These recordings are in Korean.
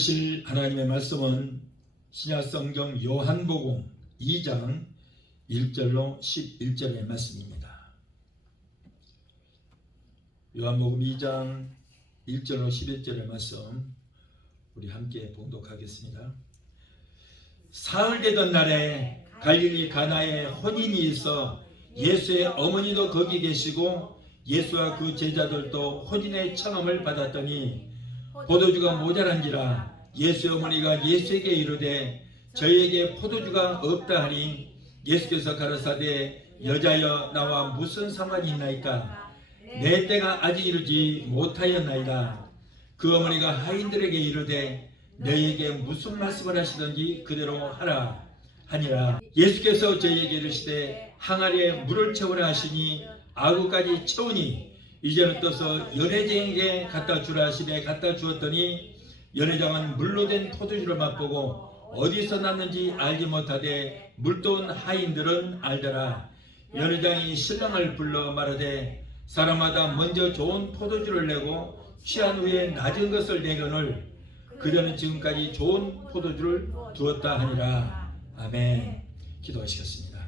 들으실 하나님의 말씀은 신약성경 요한복음 2장 1절로 11절의 말씀입니다. 요한복음 2장 1절로 11절의 말씀 우리 함께 봉독하겠습니다. 사흘 되던 날에 갈릴리 가나에 혼인이 있어 예수의 어머니도 거기 계시고 예수와 그 제자들도 혼인의 청함을 받았더니 포도주가 모자란지라 예수의 어머니가 예수에게 이르되 저희에게 포도주가 없다 하니 예수께서 가라사대 여자여 나와 무슨 상관이 있나이까 내 때가 아직 이르지 못하였나이다. 그 어머니가 하인들에게 이르되 너희에게 무슨 말씀을 하시든지 그대로 하라 하니라. 예수께서 저희에게 이르시되 항아리에 물을 채우라 하시니 아구까지 채우니 이제는 떠서 연회장에게 갖다 주라 하시되 갖다 주었더니 연회장은 물로 된 포도주를 맛보고 어디서 났는지 알지 못하되 물도온 하인들은 알더라. 연회장이 신랑을 불러 말하되 사람마다 먼저 좋은 포도주를 내고 취한 후에 낮은 것을 내거늘 그대는 지금까지 좋은 포도주를 두었다 하니라. 아멘. 기도하시겠습니다.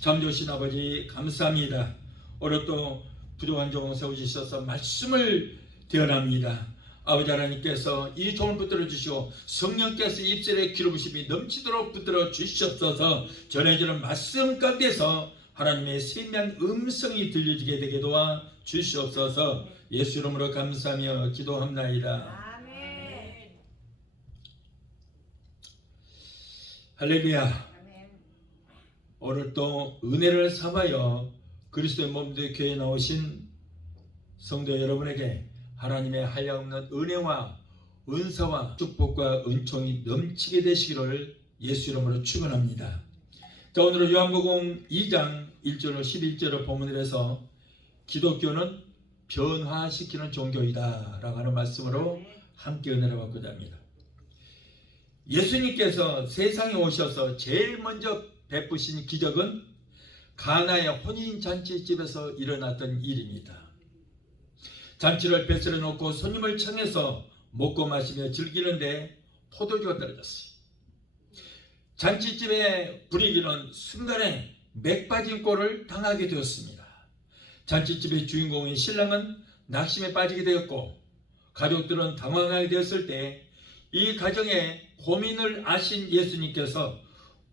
참 좋으신 아버지 감사합니다. 오늘 또 부족한 종 세워주셔서 말씀을 대언합니다. 아버지 하나님께서 이 종을 붙들어 주시고 성령께서 입술에 기름부심이 넘치도록 붙들어 주시옵소서. 전해지는 말씀 가운데서 하나님의 세미한 음성이 들려지게 되게 도와 주시옵소서. 예수 이름으로 감사하며 기도합나이다. 아멘. 할렐루야. 오늘 또 은혜를 삼아여 그리스도의 몸된 교회에 나오신 성도 여러분에게 하나님의 한량없는 은혜와 은사와 축복과 은총이 넘치게 되시기를 예수 이름으로 축원합니다. 자, 오늘은 요한복음 2장 1절로 11절의 본문에서 기독교는 변화시키는 종교이다 라고 하는 말씀으로 함께 은혜를 받고자 합니다. 예수님께서 세상에 오셔서 제일 먼저 베푸신 기적은 가나의 혼인잔치집에서 일어났던 일입니다. 잔치를 베풀어 놓고 손님을 청해서 먹고 마시며 즐기는데 포도주가 떨어졌어요. 잔치집의 분위기는 순간에 맥빠진 꼴을 당하게 되었습니다. 잔치집의 주인공인 신랑은 낙심에 빠지게 되었고 가족들은 당황하게 되었을 때 이 가정의 고민을 아신 예수님께서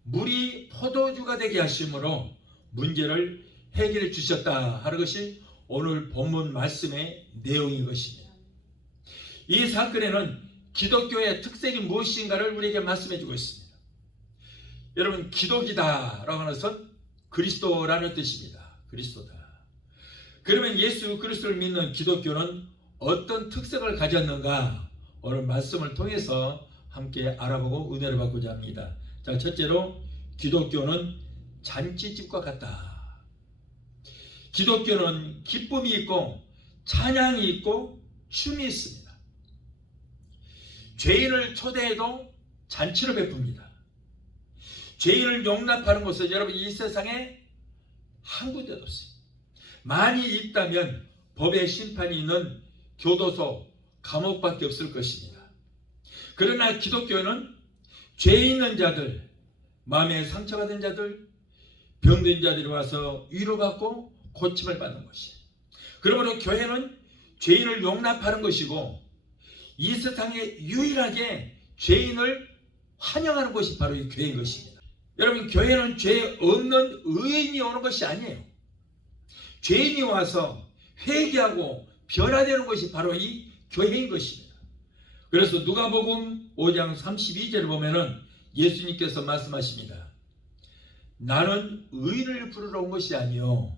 물이 포도주가 되게 하심으로 문제를 해결해 주셨다 하는 것이 오늘 본문 말씀의 내용인 것입니다. 이 사건에는 기독교의 특색이 무엇인가를 우리에게 말씀해 주고 있습니다. 여러분, 기독이다 라고 하는 것은 그리스도라는 뜻입니다. 그리스도다. 그러면 예수 그리스도를 믿는 기독교는 어떤 특색을 가졌는가 오늘 말씀을 통해서 함께 알아보고 은혜를 받고자 합니다. 자, 첫째로 기독교는 잔치집과 같다. 기독교는 기쁨이 있고 찬양이 있고 춤이 있습니다. 죄인을 초대해도 잔치를 베풉니다. 죄인을 용납하는 곳은 여러분 이 세상에 한 군데도 없어요. 많이 있다면 법의 심판이 있는 교도소, 감옥밖에 없을 것입니다. 그러나 기독교는 죄 있는 자들, 마음에 상처받은 자들, 병든 자들이 와서 위로받고 고침을 받는 것이에요. 그러므로 교회는 죄인을 용납하는 것이고 이 세상에 유일하게 죄인을 환영하는 것이 바로 이 교회인 것입니다. 여러분, 교회는 죄 없는 의인이 오는 것이 아니에요. 죄인이 와서 회개하고 변화되는 것이 바로 이 교회인 것입니다. 그래서 누가복음 5장 32절을 보면은 예수님께서 말씀하십니다. 나는 의인을 부르러 온 것이 아니요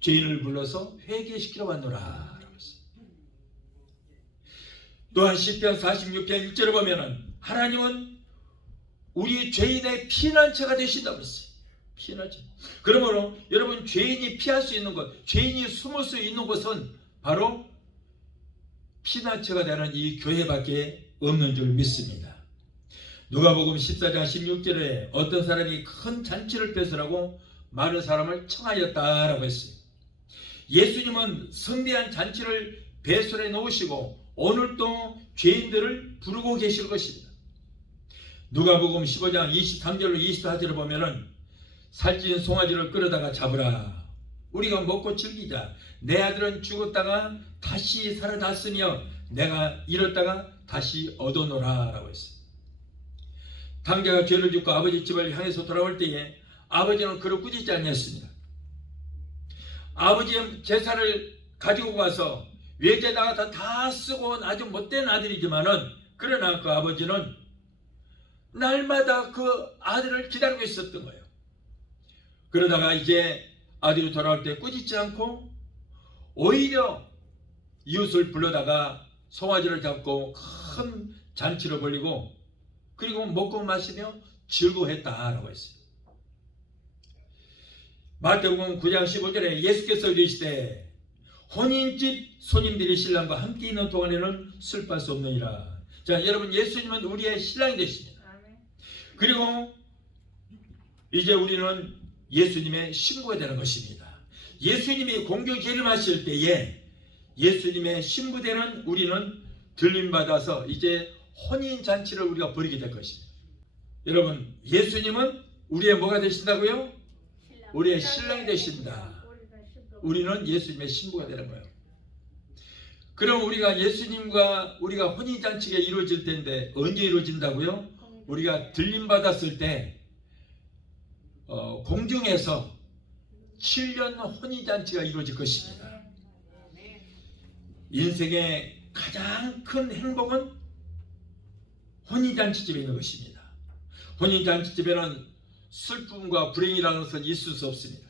죄인을 불러서 회개시키러 왔노라. 또한 시편 46편 1절을 보면은 하나님은 우리 죄인의 피난처가 되신다고 했어요. 피난처. 그러므로 여러분, 죄인이 피할 수 있는 곳, 죄인이 숨을 수 있는 곳은 바로 피난처가 되는 이 교회밖에 없는 줄 믿습니다. 누가복음 14장 16절에 어떤 사람이 큰 잔치를 베풀라고 많은 사람을 청하였다라고 했어요. 예수님은 성대한 잔치를 배설해 놓으시고 오늘도 죄인들을 부르고 계실 것입니다. 누가복음 15장 23절로 24절을 보면은 살찐 송아지를 끌어다가 잡으라. 우리가 먹고 즐기자. 내 아들은 죽었다가 다시 살아났으며 내가 잃었다가 다시 얻어노라 라고 했어요. 당자가 죄를 짓고 아버지 집을 향해서 돌아올 때에 아버지는 그를 꾸짖지 않았습니다. 아버지의 제사를 가지고 가서 외제다가 다 쓰고 온 아주 못된 아들이지만은 그러나 그 아버지는 날마다 그 아들을 기다리고 있었던 거예요. 그러다가 이제 아들이 돌아올 때 꾸짖지 않고 오히려 이웃을 불러다가 송아지를 잡고 큰 잔치를 벌이고 그리고 먹고 마시며 즐거워했다라고 했어요. 마태복음 9장 15절에 예수께서 이르시되 혼인집 손님들이 신랑과 함께 있는 동안에는 슬퍼할 수 없느니라. 자, 여러분, 예수님은 우리의 신랑이 되십니다. 그리고 이제 우리는 예수님의 신부가 되는 것입니다. 예수님이 공중 재림하실 때에 예수님의 신부 되는 우리는 들림받아서 이제 혼인잔치를 우리가 벌이게 될 것입니다. 여러분, 예수님은 우리의 뭐가 되신다고요? 우리의 신랑이 되신다. 우리는 예수님의 신부가 되는 거예요. 그럼 우리가 예수님과 우리가 혼인잔치가 이루어질 텐데 언제 이루어진다고요? 우리가 들림받았을 때 공중에서 7년 혼인잔치가 이루어질 것입니다. 인생의 가장 큰 행복은 혼인잔치집에 있는 것입니다. 혼인잔치집에는 슬픔과 불행이라는 것은 있을 수 없습니다.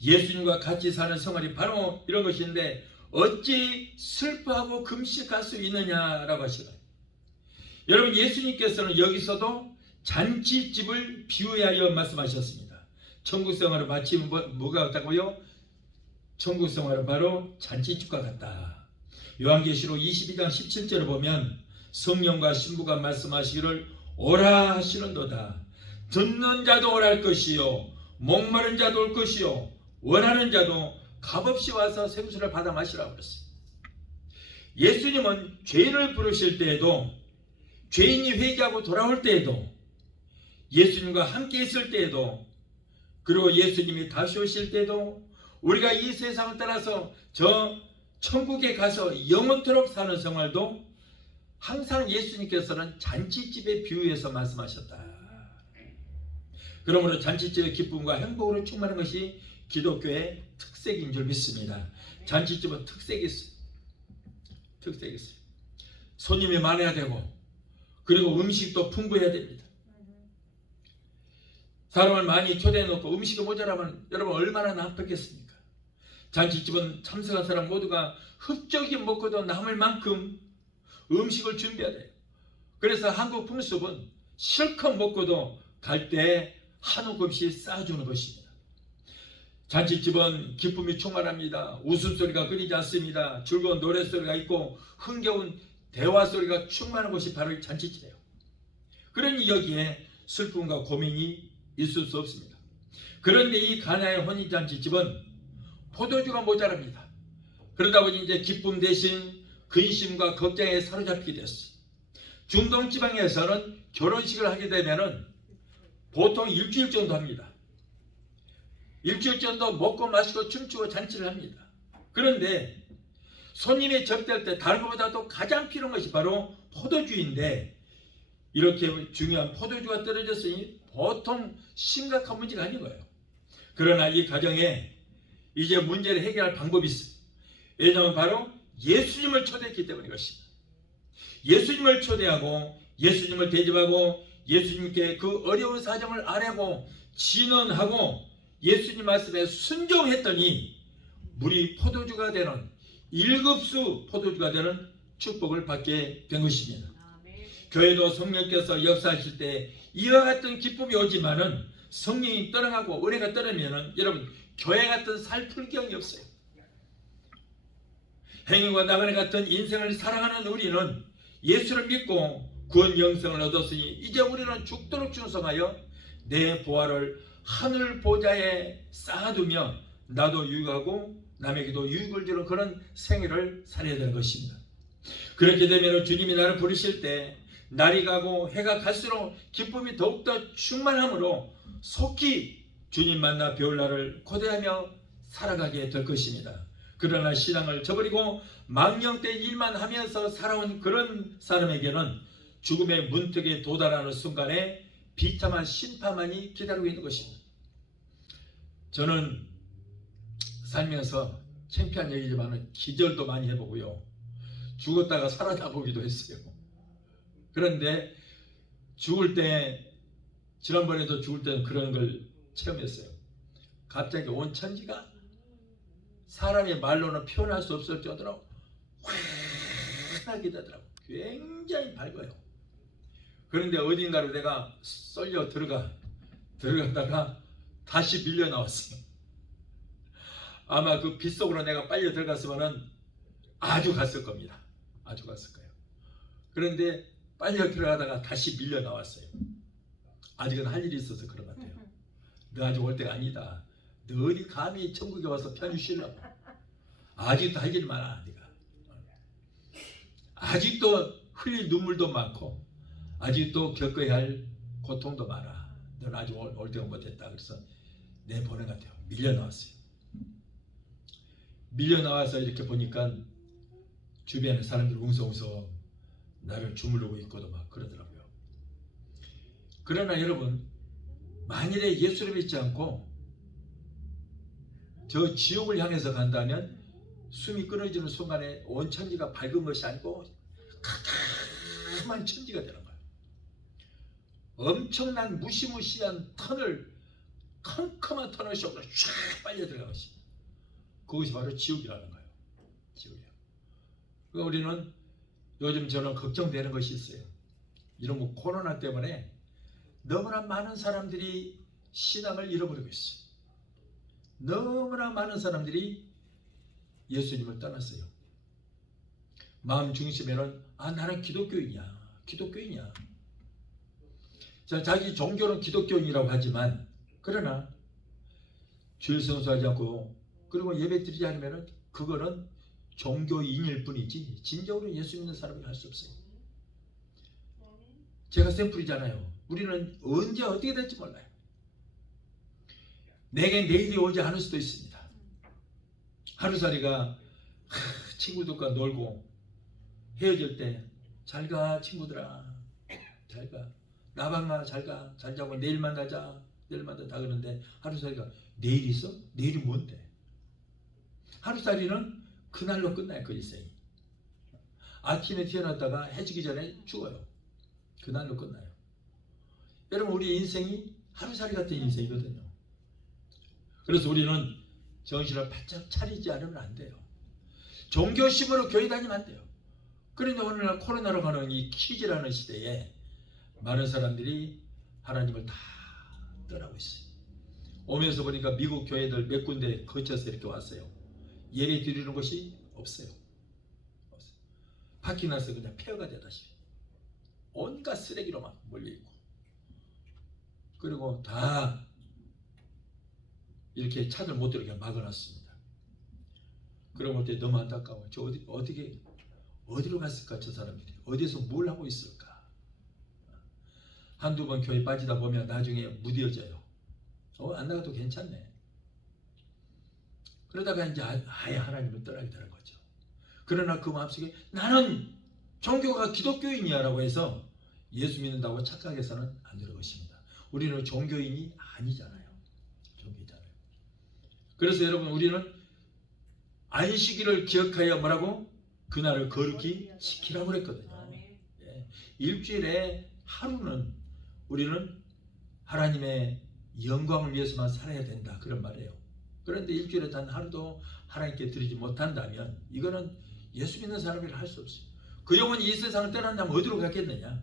예수님과 같이 사는 생활이 바로 이런 것인데 어찌 슬퍼하고 금식할 수 있느냐라고 하시거든요. 여러분, 예수님께서는 여기서도 잔치집을 비유하여 말씀하셨습니다. 천국 생활은 마치 뭐가 같다고요? 천국 생활은 바로 잔치집과 같다. 요한계시록 22장 17절을 보면 성령과 신부가 말씀하시기를 오라 하시는도다. 듣는 자도 오랄 것이요 목마른 자도 올 것이요 원하는 자도 값없이 와서 생수를 받아 마시라고 그랬어요. 예수님은 죄인을 부르실 때에도, 죄인이 회개하고 돌아올 때에도, 예수님과 함께 있을 때에도, 그리고 예수님이 다시 오실 때도, 우리가 이 세상을 따라서 저 천국에 가서 영원토록 사는 생활도 항상 예수님께서는 잔치집에 비유해서 말씀하셨다. 그러므로 잔치집의 기쁨과 행복으로 충만한 것이 기독교의 특색인 줄 믿습니다. 잔치집은 특색이 있어요. 특색이 있어요. 손님이 많아야 되고, 그리고 음식도 풍부해야 됩니다. 사람을 많이 초대해 놓고 음식이 모자라면 여러분 얼마나 나쁘겠습니까? 잔치집은 참석한 사람 모두가 흡족히 먹고도 남을 만큼 음식을 준비해야 돼요. 그래서 한국 풍습은 실컷 먹고도 갈 때 한 움큼씩 쌓아주는 것입니다. 잔치집은 기쁨이 충만합니다. 웃음소리가 끊이지 않습니다. 즐거운 노래소리가 있고 흥겨운 대화소리가 충만한 곳이 바로 잔치집이에요. 그러니 여기에 슬픔과 고민이 있을 수 없습니다. 그런데 이 가나의 혼인잔치집은 포도주가 모자랍니다. 그러다 보니 이제 기쁨 대신 근심과 걱정에 사로잡히게 됐어요. 중동 지방에서는 결혼식을 하게 되면은 보통 일주일 정도 합니다. 일주일 정도 먹고 마시고 춤추고 잔치를 합니다. 그런데 손님이 접대할 때 다른 것보다도 가장 필요한 것이 바로 포도주인데, 이렇게 중요한 포도주가 떨어졌으니 보통 심각한 문제가 아닌 거예요. 그러나 이 가정에 이제 문제를 해결할 방법이 있어요. 왜냐하면 바로 예수님을 초대했기 때문인 것입니다. 예수님을 초대하고 예수님을 대접하고 예수님께 그 어려운 사정을 아뢰고 진언하고 예수님 말씀에 순종했더니 물이 포도주가 되는, 1급수 포도주가 되는 축복을 받게 된 것입니다. 교회도 성령께서 역사하실 때 이와 같은 기쁨이 오지만은 성령이 떠나가고 은혜가 떠나면은 여러분 교회 같은 살풀경이 없어요. 행위와 나그네 같은 인생을 살아가는 우리는 예수를 믿고 구원 영생을 얻었으니 이제 우리는 죽도록 충성하여 내 보화를 하늘 보좌에 쌓아두며 나도 유익하고 남에게도 유익을 주는 그런 생애를 살아야 되는 것입니다. 그렇게 되면 주님이 나를 부르실 때 날이 가고 해가 갈수록 기쁨이 더욱더 충만함으로 속히 주님 만나 배울 날을 고대하며 살아가게 될 것입니다. 그러나 신앙을 저버리고 망령된 일만 하면서 살아온 그런 사람에게는 죽음의 문턱에 도달하는 순간에 비참한 심판만이 기다리고 있는 것입니다. 저는 살면서 창피한 얘기지만 기절도 많이 해보고요. 죽었다가 살아나 보기도 했어요. 그런데 죽을 때, 지난번에도 죽을 때는 그런 걸 체험했어요. 갑자기 온 천지가 사람의 말로는 표현할 수 없을 정도로 환하게 되더라고. 굉장히 밝아요. 그런데 어딘가로 내가 썰려 들어가다가 다시 밀려 나왔어요. 아마 그 빛 속으로 내가 빨려 들어갔으면은 아주 갔을 겁니다. 아주 갔을 거예요. 그런데 빨려 들어가다가 다시 밀려 나왔어요. 아직은 할 일이 있어서 그런 것 같아요. 너 아직 올 때가 아니다. 너 어디 감히 천국에 와서 편히 쉬려고. 아직도 할 일이 많아. 네가 아직도 흘릴 눈물도 많고 아직도 겪어야 할 고통도 많아. 넌 아직 올 때가 못했다. 그래서 내 보낸 것 같아요. 밀려 나왔어요. 밀려 나와서 이렇게 보니까 주변에 사람들이 웅성웅성 나를 주무르고 있고도 막 그러더라고요. 그러나 여러분, 만일에 예수를 믿지 않고 저 지옥을 향해서 간다면 숨이 끊어지는 순간에 온 천지가 밝은 것이 아니고 캄캄한 천지가 되는 거예요. 엄청난 무시무시한 컴컴한 터널 속으로 쫙 빨려 들어간 것입니다. 그것이 바로 지옥이라는 거예요. 지옥이요. 그러니까 우리는 요즘 저는 걱정되는 것이 있어요. 이런 뭐 코로나 때문에 너무나 많은 사람들이 신앙을 잃어버리고 있어요. 너무나 많은 사람들이 예수님을 떠났어요. 마음 중심에는 나는 기독교인이야. 자, 자기 종교는 기독교인이라고 하지만 그러나 주일 성수하지 않고 그리고 예배 드리지 않으면 그거는 종교인일 뿐이지 진정으로 예수 믿는 사람이 할 수 없어요. 제가 샘플이잖아요. 우리는 언제 어떻게 될지 몰라요. 내게 내일이 오지 않을 수도 있습니다. 하루살이가 친구들과 놀고 헤어질 때 잘 가 친구들아 잘 가 나방아 잘 가 잘 자고 내일 만나자 내일 만나자 다 그러는데 하루살이가 내일 있어? 내일이 뭔데? 하루살이는 그날로 끝나요. 그 인생이 아침에 태어났다가 해지기 전에 죽어요. 그날로 끝나요. 여러분 우리 인생이 하루살이 같은 인생이거든요. 그래서 우리는 정신을 바짝 차리지 않으면 안 돼요. 종교심으로 교회 다니면 안 돼요. 그런데 오늘날 코로나로 가는 이 키즈라는 시대에 많은 사람들이 하나님을 다 떠나고 있어요. 오면서 보니까 미국 교회들 몇 군데 거쳐서 이렇게 왔어요. 예배 드리는 곳이 없어요. 밖에 나서 그냥 폐허가 되다시피 온갖 쓰레기로 막 몰려있고 그리고 다 이렇게 차들 못 들어오게 막아놨습니다. 그럼 볼 때 너무 안타까워요. 저 어디로 갔을까 저 사람들이 어디서 뭘 하고 있을까. 한두 번 교회 빠지다 보면 나중에 무뎌져요. 안 나가도 괜찮네. 그러다가 이제 아예 하나님을 떠나게 되는 거죠. 그러나 그 마음속에 나는 종교가 기독교인이야 라고 해서 예수 믿는다고 착각해서는 안 되는 것입니다. 우리는 종교인이 아니잖아요. 종교잖아요. 그래서 여러분 우리는 안식일을 기억하여 뭐라고? 그날을 거룩히 지키라고 그랬거든요. 예. 일주일에 하루는 우리는 하나님의 영광을 위해서만 살아야 된다 그런 말이에요. 그런데 일주일에 단 하루도 하나님께 드리지 못한다면 이거는 예수 믿는 사람이 할 수 없어요. 그 영혼이 이 세상을 떠난다면 어디로 갔겠느냐.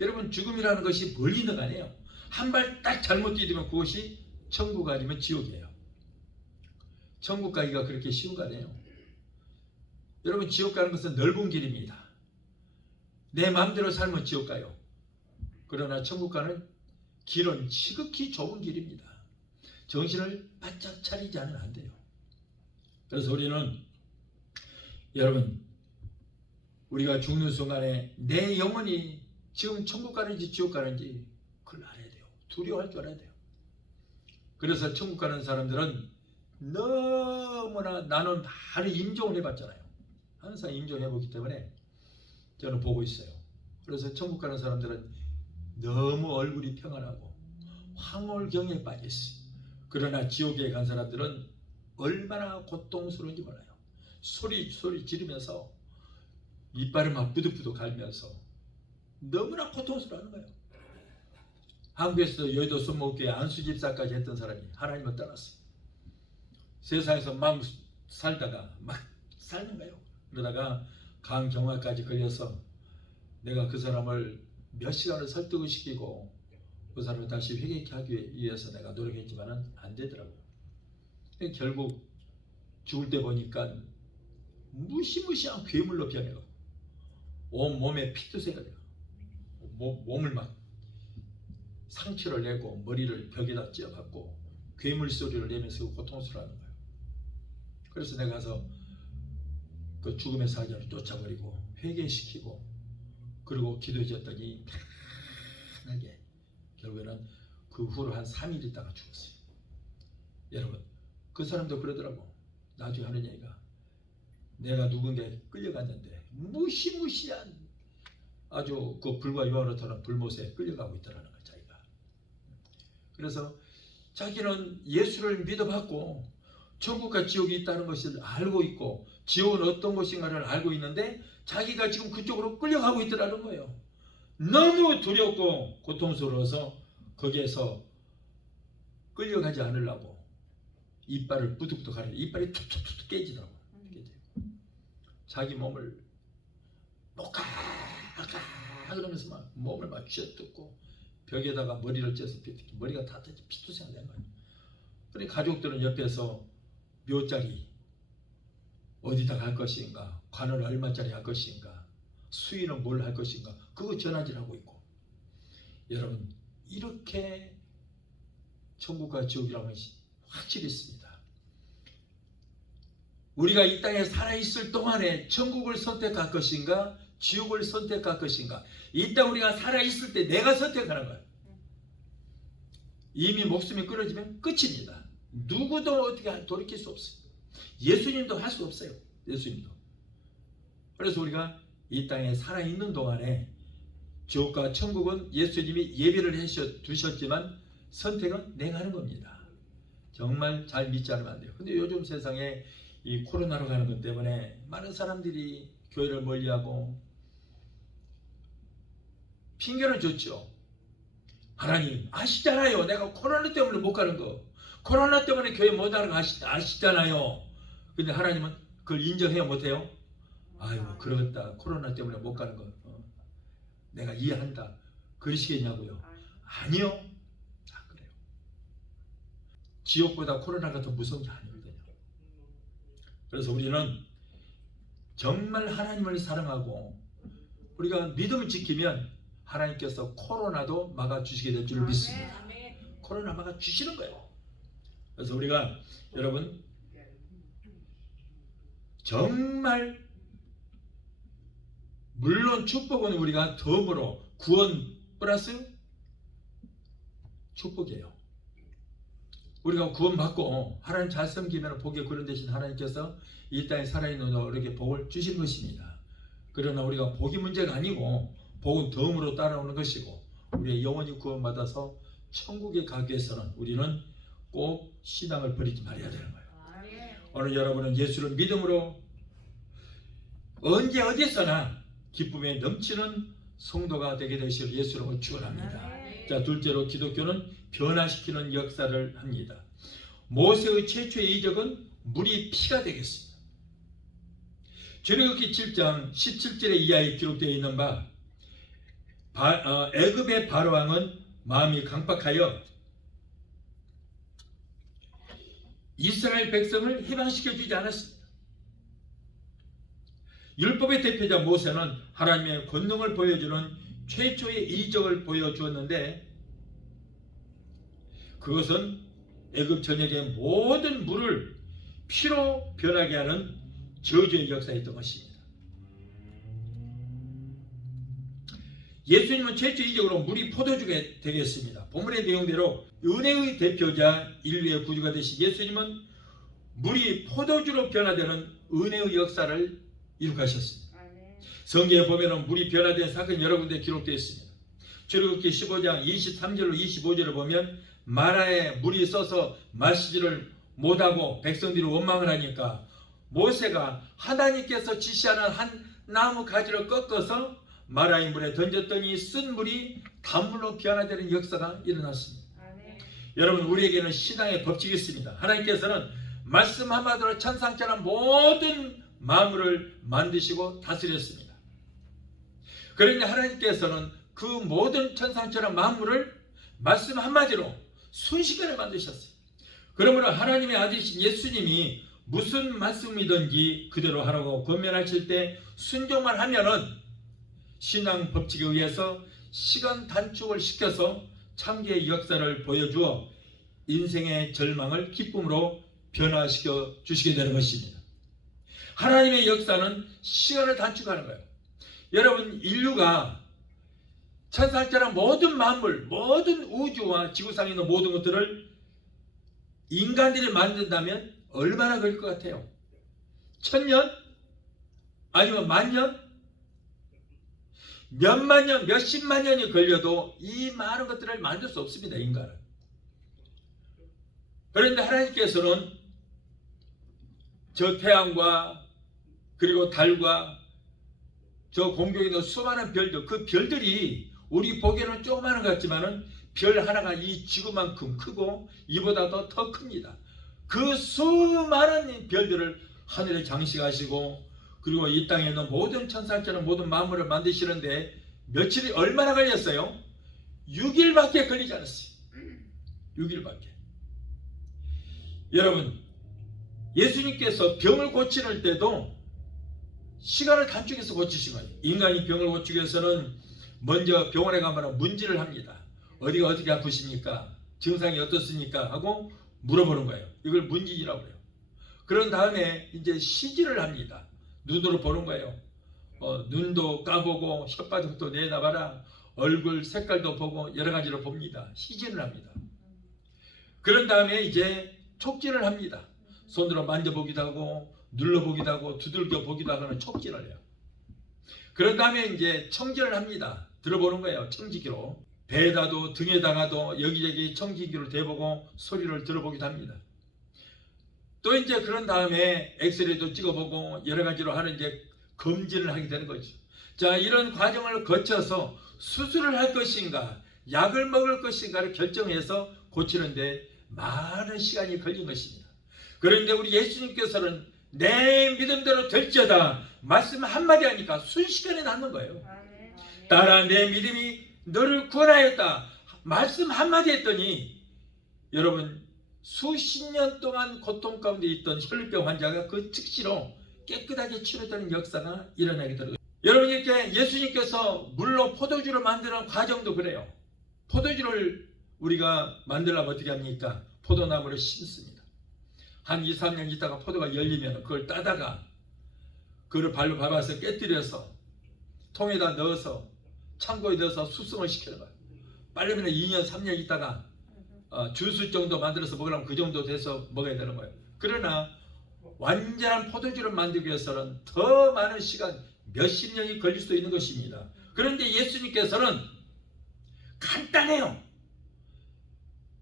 여러분 죽음이라는 것이 멀리 있는 거 아니에요. 한 발 딱 잘못 디디면 그것이 천국 아니면 지옥이에요. 천국 가기가 그렇게 쉬운 거 아니에요. 여러분 지옥 가는 것은 넓은 길입니다. 내 마음대로 살면 지옥 가요. 그러나 천국 가는 길은 지극히 좁은 길입니다. 정신을 바짝 차리지 않으면 안 돼요. 그래서 우리는 여러분 우리가 죽는 순간에 내 영혼이 지금 천국 가는지 지옥 가는지 그걸 알아야 돼요. 두려워할 줄 알아야 돼요. 그래서 천국 가는 사람들은 너무나 나는 많이 임종을 해봤잖아요. 항상 임종해보기 때문에 저는 보고 있어요. 그래서 천국 가는 사람들은 너무 얼굴이 평안하고 황홀경에 빠져있어요. 그러나 지옥에 간 사람들은 얼마나 고통스러운지 몰라요. 소리 지르면서 이빨을 막 부득부득 갈면서 너무나 고통스러워하는 거예요. 한국에서 여의도 순목교회 안수집사까지 했던 사람이 하나님을 떠났어요. 세상에서 막 살다가 막 사는 거예요. 그러다가 간경화까지 걸려서 내가 그 사람을 몇 시간을 설득을 시키고 그 사람을 다시 회개케 하기 위해서 내가 노력했지만은 안 되더라고요. 결국 죽을 때 보니까 무시무시한 괴물로 변해요. 온 몸에 피투성이가 돼요. 몸을 막 상처를 내고 머리를 벽에다 찧어갖고 괴물 소리를 내면서 고통스러워하는 거예요. 그래서 내가 가서 그 죽음의 사자를 쫓아버리고 회개시키고 그리고 기도해줬더니 편하게 결국에는 그 후로 한 3일 있다가 죽었어요. 여러분 그 사람도 그러더라고. 나중에 하는 얘기가 내가 누군가에 끌려갔는데 무시무시한 아주 그 불과 요한호처럼 불못에 끌려가고 있다는 거예요. 자기가. 그래서 자기는 예수를 믿어봤고 천국과 지옥이 있다는 것을 알고 있고 지옥은 어떤 것인가를 알고 있는데 자기가 지금 그쪽으로 끌려가고 있더라는 거예요. 너무 두렵고 고통스러워서 거기에서 끌려가지 않으려고 이빨을 부득부득 가리는데 이빨이 툭툭툭 깨지더라고. 자기 몸을 녹아 그러면서 막 몸을 막 쥐어뜯고 벽에다가 머리를 째서 머리가 다 피투성 된 거예요. 그러니 가족들은 옆에서 묘짜리 어디다 갈 것인가, 관을 얼마짜리 할 것인가, 수위는 뭘 할 것인가, 그거 전화질하고 있고. 여러분 이렇게 천국과 지옥이라는 것이 확실히 있습니다. 우리가 이 땅에 살아있을 동안에 천국을 선택할 것인가 지옥을 선택할 것인가, 이 땅 우리가 살아있을 때 내가 선택하는 거예요. 이미 목숨이 끊어지면 끝입니다. 누구도 어떻게 돌이킬 수 없어요. 예수님도 할 수 없어요. 예수님도. 그래서 우리가 이 땅에 살아있는 동안에 지옥과 천국은 예수님이 예비를 두셨지만 선택은 내가 하는 겁니다. 정말 잘 믿지 않으면 안 돼요. 근데 요즘 세상에 이 코로나로 가는 것 때문에 많은 사람들이 교회를 멀리하고 핑계를 줬죠. 하나님 아시잖아요. 내가 코로나 때문에 못 가는 거. 코로나 때문에 교회 못 가는 거 아시잖아요. 근데 하나님은 그걸 인정해요 못해요? 아이고 그러겠다. 코로나 때문에 못 가는 거 내가 이해한다. 그러시겠냐고요? 아니요. 그래요. 지옥보다 코로나가 더 무서운 게 아니거든요. 그래서 우리는 정말 하나님을 사랑하고 우리가 믿음을 지키면 하나님께서 코로나도 막아주시게 될 줄 믿습니다. 코로나 막아주시는 거예요. 그래서 우리가 여러분 정말 물론 축복은 우리가 덤으로 구원 플러스 축복이에요. 우리가 구원받고 하나님 잘 섬기면 복의 그런 대신 하나님께서 이 땅에 살아있는 우리에게 복을 주실 것입니다. 그러나 우리가 복이 문제가 아니고 복은 덤으로 따라오는 것이고 우리의 영혼이 구원받아서 천국에 가기 위해서는 우리는 꼭 신앙을 버리지 말아야 되는 거예요. 오늘 여러분은 예수를 믿음으로 언제 어디서나 기쁨에 넘치는 성도가 되게 되시길 예수로 축원합니다. 자, 둘째로 기독교는 변화시키는 역사를 합니다. 모세의 최초의 이적은 물이 피가 되겠습니다. 출애굽기 7장 17절의 이하에 기록되어 있는 바 애굽의 바로왕은 마음이 강박하여 이스라엘 백성을 해방시켜주지 않았습니다. 율법의 대표자 모세는 하나님의 권능을 보여주는 최초의 이적을 보여주었는데 그것은 애굽 전역의 모든 물을 피로 변하게 하는 저주의 역사였던 것입니다. 예수님은 최초이적으로 물이 포도주가 되겠습니다. 본문의 내용대로 은혜의 대표자 인류의 구주가 되신 예수님은 물이 포도주로 변화되는 은혜의 역사를 이룩하셨습니다. 성경에 보면 물이 변화된 사건이 여러 군데 기록되어 있습니다. 출애굽기 15장 23절로 25절을 보면 마라에 물이 써서 마시지를 못하고 백성들이 원망을 하니까 모세가 하나님께서 지시하는 한 나무 가지를 꺾어서 마라의 물에 던졌더니 쓴 물이 단물로 변화되는 역사가 일어났습니다. 여러분, 우리에게는 신앙의 법칙이 있습니다. 하나님께서는 말씀 한마디로 천상천하 모든 만물을 만드시고 다스렸습니다. 그러니 하나님께서는 그 모든 천상천하 만물을 말씀 한마디로 순식간에 만드셨어요. 그러므로 하나님의 아들이신 예수님이 무슨 말씀이든지 그대로 하라고 권면하실 때 순종만 하면은 신앙 법칙에 의해서 시간 단축을 시켜서 창조의 역사를 보여주어 인생의 절망을 기쁨으로 변화시켜 주시게 되는 것입니다. 하나님의 역사는 시간을 단축하는 거예요. 여러분, 인류가 천상천하 모든 만물, 모든 우주와 지구상에 있는 모든 것들을 인간들이 만든다면 얼마나 걸릴 것 같아요? 1000년? 아니면 만년? 몇만 년, 몇십만 년이 걸려도 이 많은 것들을 만들 수 없습니다, 인간은. 그런데 하나님께서는 저 태양과 그리고 달과 저 공중에 있는 수많은 별들, 그 별들이 우리 보기에는 조그마한 것 같지만은 별 하나가 이 지구만큼 크고 이보다도 더 큽니다. 그 수많은 별들을 하늘에 장식하시고 그리고 이 땅에 있는 모든 천상천하 모든 만물을 만드시는데 며칠이 얼마나 걸렸어요? 6일밖에 걸리지 않았어요. 6일밖에. 여러분, 예수님께서 병을 고치는 때도 시간을 단축해서 고치신 거예요. 인간이 병을 고치기 위해서는 먼저 병원에 가면 문질을 합니다. 어디가 어떻게 아프십니까? 증상이 어떻습니까? 하고 물어보는 거예요. 이걸 문질이라고 해요. 그런 다음에 이제 시질을 합니다. 눈으로 보는 거예요. 눈도 까보고 혓바닥도 내놔봐라. 얼굴 색깔도 보고 여러 가지로 봅니다. 시질을 합니다. 그런 다음에 이제 촉진을 합니다. 손으로 만져보기도 하고 눌러보기도 하고 두들겨 보기도 하고는 촉진을 해요. 그런 다음에 이제 청진을 합니다. 들어보는 거예요. 청지기로. 배에다도 등에다가도 여기저기 청지기로 대보고 소리를 들어보기도 합니다. 또 이제 그런 다음에 엑스레이도 찍어보고 여러 가지로 하는 이제 검진을 하게 되는 거죠. 자, 이런 과정을 거쳐서 수술을 할 것인가 약을 먹을 것인가를 결정해서 고치는데 많은 시간이 걸린 것입니다. 그런데 우리 예수님께서는 내 믿음대로 될지어다 말씀 한마디 하니까 순식간에 낫는 거예요. 따라 내 믿음이 너를 구원하였다 말씀 한마디 했더니 여러분 수십 년 동안 고통 가운데 있던 혈루병 환자가 그 즉시로 깨끗하게 치료되는 역사가 일어나게 되는 거예요. 여러분, 이렇게 예수님께서 물로 포도주를 만드는 과정도 그래요. 포도주를 우리가 만들려면 어떻게 합니까? 포도나무를 심습니다. 한 2, 3년 있다가 포도가 열리면 그걸 따다가 그걸 발로 밟아서 깨뜨려서 통에다 넣어서 창고에 넣어서 숙성을 시키는 거예요. 빨리면 2년, 3년 있다가 주스 정도 만들어서 먹으려면 그 정도 돼서 먹어야 되는 거예요. 그러나 완전한 포도주를 만들기 위해서는 더 많은 시간, 몇십 년이 걸릴 수도 있는 것입니다. 그런데 예수님께서는 간단해요.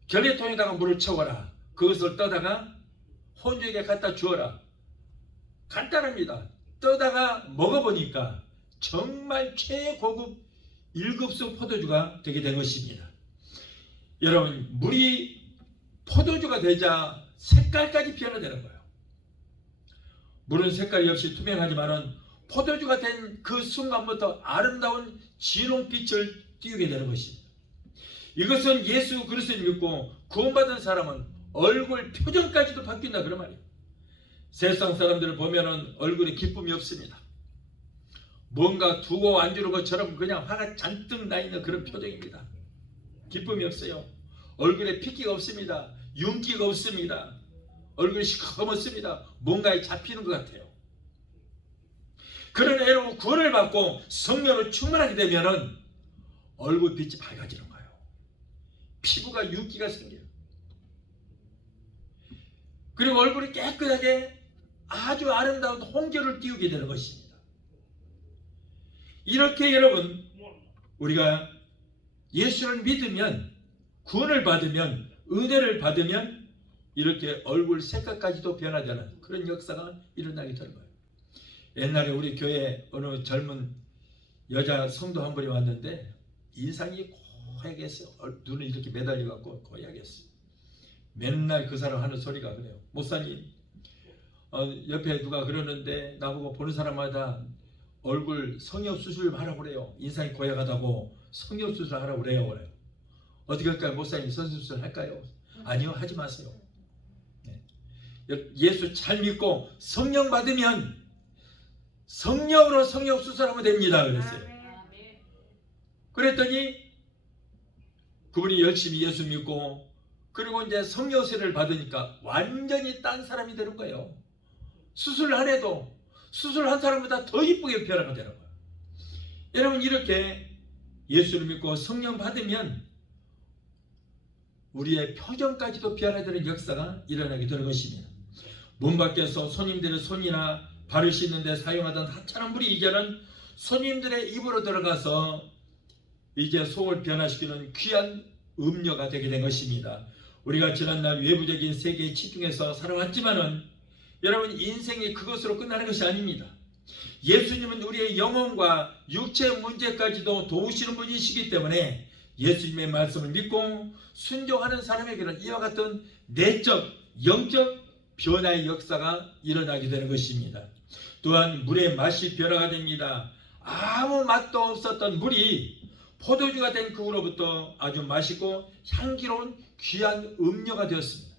견해통에다가 물을 채워라. 그것을 떠다가 혼주에게 갖다 주어라. 간단합니다. 떠다가 먹어보니까 정말 최고급 1급성 포도주가 되게 된 것입니다. 여러분, 물이 포도주가 되자 색깔까지 변화되는 거예요. 물은 색깔이 없이 투명하지만은 포도주가 된 그 순간부터 아름다운 진홍빛을 띄우게 되는 것입니다. 이것은 예수 그리스도를 믿고 구원받은 사람은 얼굴 표정까지도 바뀐다 그런 말이에요. 세상 사람들을 보면은 얼굴에 기쁨이 없습니다. 뭔가 두고 안 주는 것처럼 그냥 화가 잔뜩 나 있는 그런 표정입니다. 기쁨이 없어요. 얼굴에 핏기가 없습니다. 윤기가 없습니다. 얼굴이 시커멓습니다. 뭔가에 잡히는 것 같아요. 그런 애로 구원을 받고 성령으로 충만하게 되면은 얼굴 빛이 밝아지는 거예요. 피부가 윤기가 생겨요. 그리고 얼굴이 깨끗하게 아주 아름다운 홍조를 띄우게 되는 것입니다. 이렇게 여러분, 우리가 예수를 믿으면, 구원을 받으면, 은혜를 받으면 이렇게 얼굴 색깔까지도 변화되는 그런 역사가 일어나게 되는 거예요. 옛날에 우리 교회에 어느 젊은 여자 성도 한 분이 왔는데 인상이 고약해 했어요. 눈을 이렇게 매달려 갖고 고약해 했어요. 맨날 그 사람 하는 소리가 그래요. 목사님, 옆에 누가 그러는데 나보고 보는 사람마다 얼굴 성형 수술 하라고 그래요. 인상이 고약하다고 성형 수술 하라고 그래요. 어떻게 할까요? 목사님 성형 수술 할까요? 아니요, 하지 마세요. 예수 잘 믿고 성령 받으면 성령으로 성령 수술하면 됩니다. 그랬어요. 그랬더니 그분이 열심히 예수 믿고 그리고 이제 성령 세례를 받으니까 완전히 딴 사람이 되는 거예요. 수술을 안 해도 수술한 사람보다 더 이쁘게 변화가 되는 거예요. 여러분, 이렇게 예수를 믿고 성령 받으면 우리의 표정까지도 변화되는 역사가 일어나게 되는 것입니다. 문 밖에서 손님들의 손이나 발을 씻는 데 사용하던 하찮은 물이 이제는 손님들의 입으로 들어가서 이제 속을 변화시키는 귀한 음료가 되게 된 것입니다. 우리가 지난날 외부적인 세계에 치중해서 살아왔지만은 여러분, 인생이 그것으로 끝나는 것이 아닙니다. 예수님은 우리의 영혼과 육체의 문제까지도 도우시는 분이시기 때문에 예수님의 말씀을 믿고 순종하는 사람에게는 이와 같은 내적, 영적 변화의 역사가 일어나게 되는 것입니다. 또한 물의 맛이 변화가 됩니다. 아무 맛도 없었던 물이 포도주가 된 그 후로부터 아주 맛있고 향기로운 귀한 음료가 되었습니다.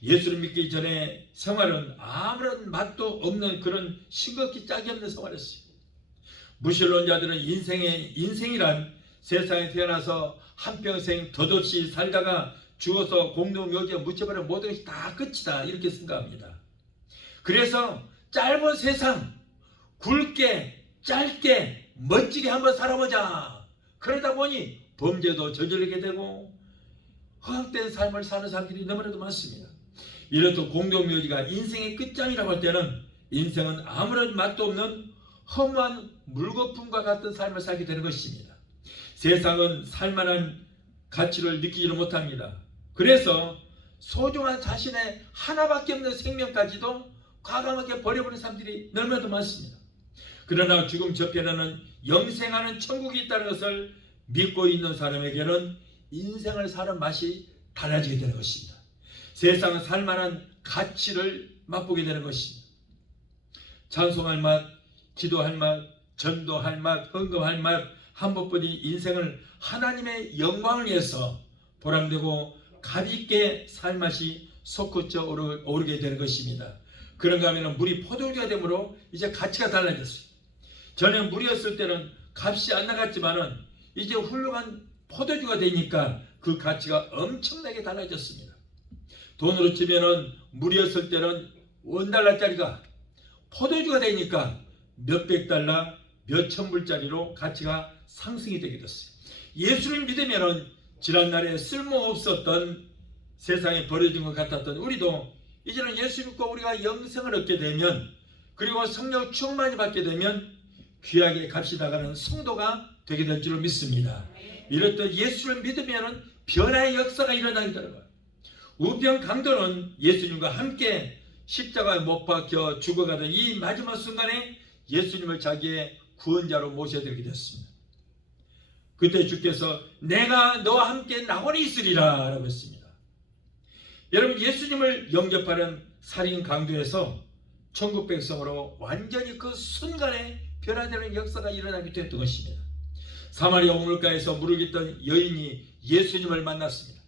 예수를 믿기 전에 생활은 아무런 맛도 없는 그런 싱겁기 짝이 없는 생활이었어요. 무신론자들은 인생이란 세상에 태어나서 한평생 덧없이 살다가 죽어서 공동묘지에 묻혀버리면 모든 것이 다 끝이다, 이렇게 생각합니다. 그래서 짧은 세상 굵게 짧게 멋지게 한번 살아보자. 그러다 보니 범죄도 저지르게 되고 허황된 삶을 사는 사람들이 너무나도 많습니다. 이렇듯 공동묘지가 인생의 끝장이라고 할 때는 인생은 아무런 맛도 없는 허무한 물거품과 같은 삶을 살게 되는 것입니다. 세상은 살만한 가치를 느끼지를 못합니다. 그래서 소중한 자신의 하나밖에 없는 생명까지도 과감하게 버려버리는 사람들이 너무나도 많습니다. 그러나 죽음 저편에는 영생하는 천국이 있다는 것을 믿고 있는 사람에게는 인생을 사는 맛이 달라지게 되는 것입니다. 세상은 살만한 가치를 맛보게 되는 것입니다. 찬송할 맛, 기도할 맛, 전도할 맛, 헌금할 맛, 한 번뿐이 인생을 하나님의 영광을 위해서 보람되고 가비있게 살 맛이 솟구쳐 오르게 되는 것입니다. 그런가 하면 물이 포도주가 되므로 이제 가치가 달라졌어요. 전에 물이었을 때는 값이 안 나갔지만은 이제 훌륭한 포도주가 되니까 그 가치가 엄청나게 달라졌습니다. 돈으로 치면은 물이었을 때는 $1짜리가 포도주가 되니까 몇백 달러, 몇천 불짜리로 가치가 상승이 되게 됐어요. 예수를 믿으면은 지난날에 쓸모없었던 세상에 버려진 것 같았던 우리도 이제는 예수 믿고 우리가 영생을 얻게 되면, 그리고 성령 충만히 받게 되면 귀하게 값이 나가는 성도가 되게 될 줄로 믿습니다. 이렇듯 예수를 믿으면 변화의 역사가 일어나게 되는 거예요. 우병 강도는 예수님과 함께 십자가에 못 박혀 죽어가던 이 마지막 순간에 예수님을 자기의 구원자로 모셔드리게 됐습니다. 그때 주께서 내가 너와 함께 영원히 있으리라 라고 했습니다. 여러분, 예수님을 영접하는 살인 강도에서 천국 백성으로 완전히 그 순간에 변화되는 역사가 일어나게 됐던 것입니다. 사마리아 우물가에서 물을 깃던 여인이 예수님을 만났습니다.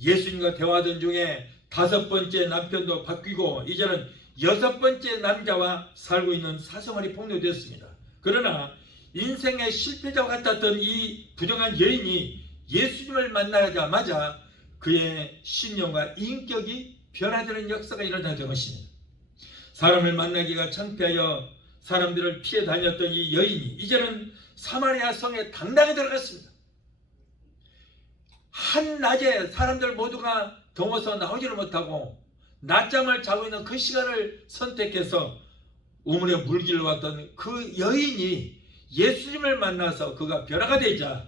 예수님과 대화하던 중에 5번째 남편도 바뀌고 이제는 6번째 남자와 살고 있는 사생활이 폭로되었습니다. 그러나 인생의 실패자와 같았던 이 부정한 여인이 예수님을 만나자마자 그의 신념과 인격이 변화되는 역사가 일어나게 된 것입니다. 사람을 만나기가 창피하여 사람들을 피해 다녔던 이 여인이 이제는 사마리아 성에 당당히 들어갔습니다. 한낮에 사람들 모두가 더워서 나오지를 못하고 낮잠을 자고 있는 그 시간을 선택해서 우물에 물기를 왔던 그 여인이 예수님을 만나서 그가 변화가 되자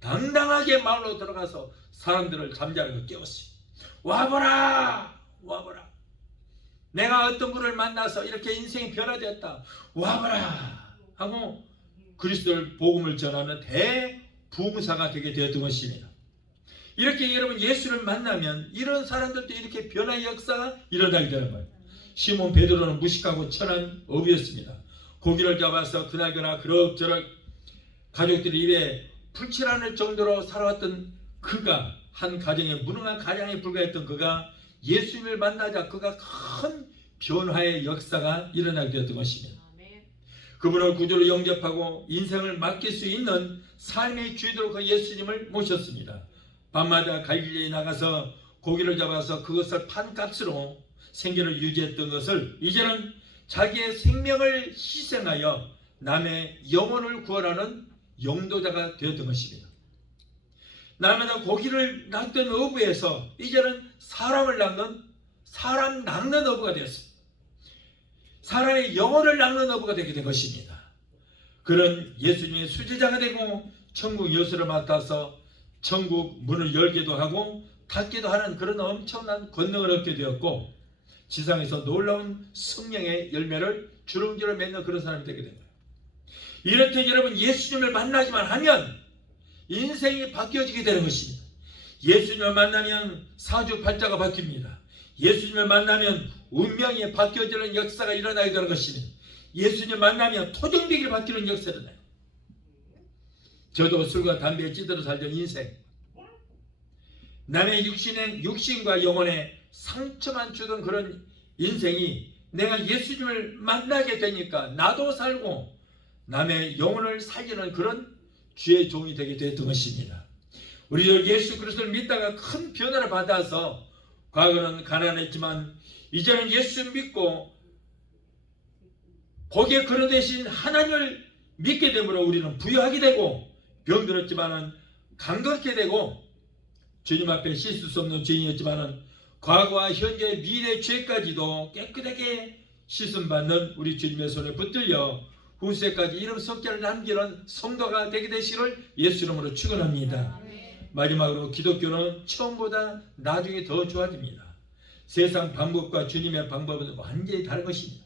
당당하게 마을로 들어가서 사람들을 잠자는 깨웠습니다. 와보라, 와보라. 내가 어떤 분을 만나서 이렇게 인생이 변화되었다. 와보라 하고 그리스도를 복음을 전하는 대부흥사가 되게 되었던 것입니다. 이렇게 여러분 예수를 만나면 이런 사람들도 이렇게 변화의 역사가 일어나게 되는 거예요. 시몬 베드로는 무식하고 천한 어부였습니다. 고기를 잡아서 그날그날 그럭저럭 가족들이 입에 풀칠 않을 정도로 살아왔던 그가, 한 가정에 무능한 가장에 불과했던 그가 예수님을 만나자 그가 큰 변화의 역사가 일어나게 되었던 것입니다. 그분을 구주로 영접하고 인생을 맡길 수 있는 삶의 주인으로 그 예수님을 모셨습니다. 밤마다 갈릴리에 나가서 고기를 잡아서 그것을 판값으로 생계를 유지했던 것을 이제는 자기의 생명을 희생하여 남의 영혼을 구원하는 용도자가 되었던 것입니다. 날마다 고기를 낚던 어부에서 이제는 사람을 낚는 사람 낚는 어부가 되었습니다. 사람의 영혼을 낚는 어부가 되게 된 것입니다. 그런 예수님의 수제자가 되고 천국 여수를 맡아서 천국 문을 열기도 하고 닫기도 하는 그런 엄청난 권능을 얻게 되었고 지상에서 놀라운 성령의 열매를 주렁주렁 맺는 그런 사람이 되게 된 거예요. 이렇게 여러분 예수님을 만나기만 하면 인생이 바뀌어지게 되는 것입니다. 예수님을 만나면 사주팔자가 바뀝니다. 예수님을 만나면 운명이 바뀌어지는 역사가 일어나게 되는 것입니다. 예수님을 만나면 토종되게 바뀌는 역사가 일어나요. 저도 술과 담배에 찌들어 살던 인생, 남의 육신과 영혼에 상처만 주던 그런 인생이 내가 예수님을 만나게 되니까 나도 살고 남의 영혼을 살리는 그런 주의 종이 되게 됐던 것입니다. 우리도 예수 그리스도를 믿다가 큰 변화를 받아서 과거는 가난했지만 이제는 예수 믿고 거기에 그런 대신 하나님을 믿게 되므로 우리는 부유하게 되고 병들었지만은 강건케 되고 주님 앞에 씻을 수 없는 죄인이었지만은 과거와 현재 미래 죄까지도 깨끗하게 씻음받는 우리 주님의 손에 붙들려 후세까지 이름 석자를 남기는 성도가 되게 되시기를 예수 이름으로 축원합니다. 마지막으로 기독교는 처음보다 나중에 더 좋아집니다. 세상 방법과 주님의 방법은 완전히 다른 것입니다.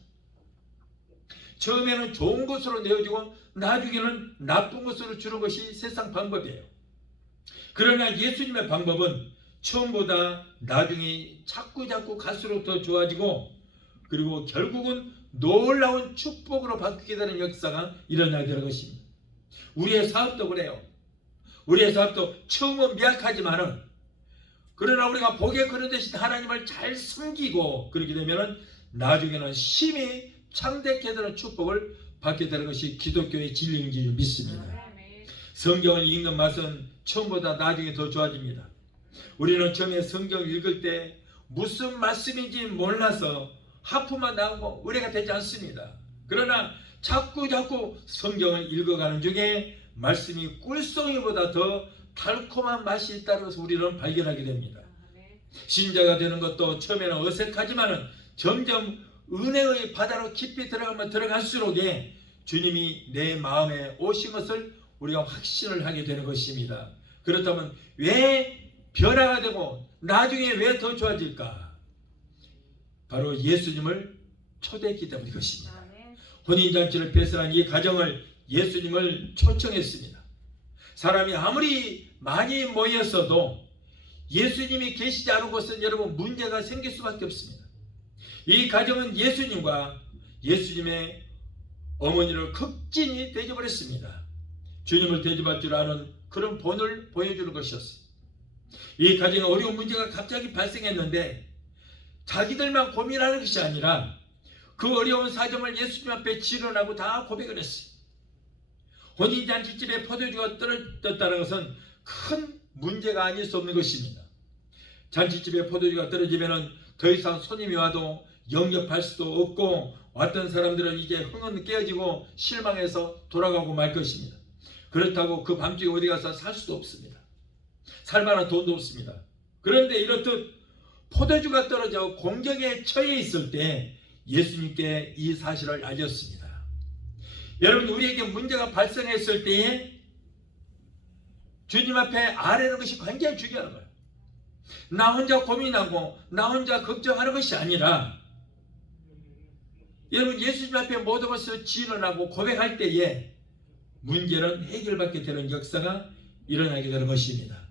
처음에는 좋은 것으로 내어지고 나중에는 나쁜 것으로 주는 것이 세상 방법이에요. 그러나 예수님의 방법은 처음보다 나중에 자꾸 갈수록 더 좋아지고 그리고 결국은 놀라운 축복으로 바뀌게 되는 역사가 일어나게 되는 것입니다. 우리의 사업도 그래요. 우리의 사업도 처음은 미약하지만은 그러나 우리가 복에 그런 대신 하나님을 잘 섬기고 그렇게 되면은 나중에는 심히 창대케 되는 축복을 받게 되는 것이 기독교의 진리인 줄 믿습니다. 성경을 읽는 맛은 처음보다 나중에 더 좋아집니다. 우리는 처음에 성경을 읽을 때 무슨 말씀인지 몰라서 하품만 나오고 의뢰가 되지 않습니다. 그러나 자꾸 성경을 읽어가는 중에 말씀이 꿀송이보다 더 달콤한 맛이 있다는 것을 우리는 발견하게 됩니다. 신자가 되는 것도 처음에는 어색하지만 점점 은혜의 바다로 깊이 들어가면 들어갈수록 주님이 내 마음에 오신 것을 우리가 확신을 하게 되는 것입니다. 그렇다면 왜 변화가 되고 나중에 왜 더 좋아질까? 바로 예수님을 초대했기 때문인 것입니다. 혼인잔치를 배설한 이 가정을 예수님을 초청했습니다. 사람이 아무리 많이 모였어도 예수님이 계시지 않은 곳은 여러분 문제가 생길 수밖에 없습니다. 이 가정은 예수님과 예수님의 어머니를 극진히 대접했습니다. 주님을 대접할 줄 아는 그런 본을 보여주는 것이었습니다. 이 가정에 어려운 문제가 갑자기 발생했는데 자기들만 고민하는 것이 아니라 그 어려운 사정을 예수님 앞에 지론하고 다 고백을 했어요. 혼인잔치집에 포도주가 떨어졌다는 것은 큰 문제가 아닐 수 없는 것입니다. 잔치집에 포도주가 떨어지면 더 이상 손님이 와도 영접할 수도 없고 왔던 사람들은 이제 흥은 깨어지고 실망해서 돌아가고 말 것입니다. 그렇다고 그 밤중에 어디 가서 살 수도 없습니다. 살 만한 돈도 없습니다. 그런데 이렇듯 포도주가 떨어져 공경에 처해 있을 때 예수님께 이 사실을 알렸습니다. 여러분, 우리에게 문제가 발생했을 때에 주님 앞에 아뢰는 것이 굉장히 중요한 거예요. 나 혼자 고민하고 나 혼자 걱정하는 것이 아니라 여러분, 예수님 앞에 모든 것을 진언하고 고백할 때에 문제는 해결받게 되는 역사가 일어나게 되는 것입니다.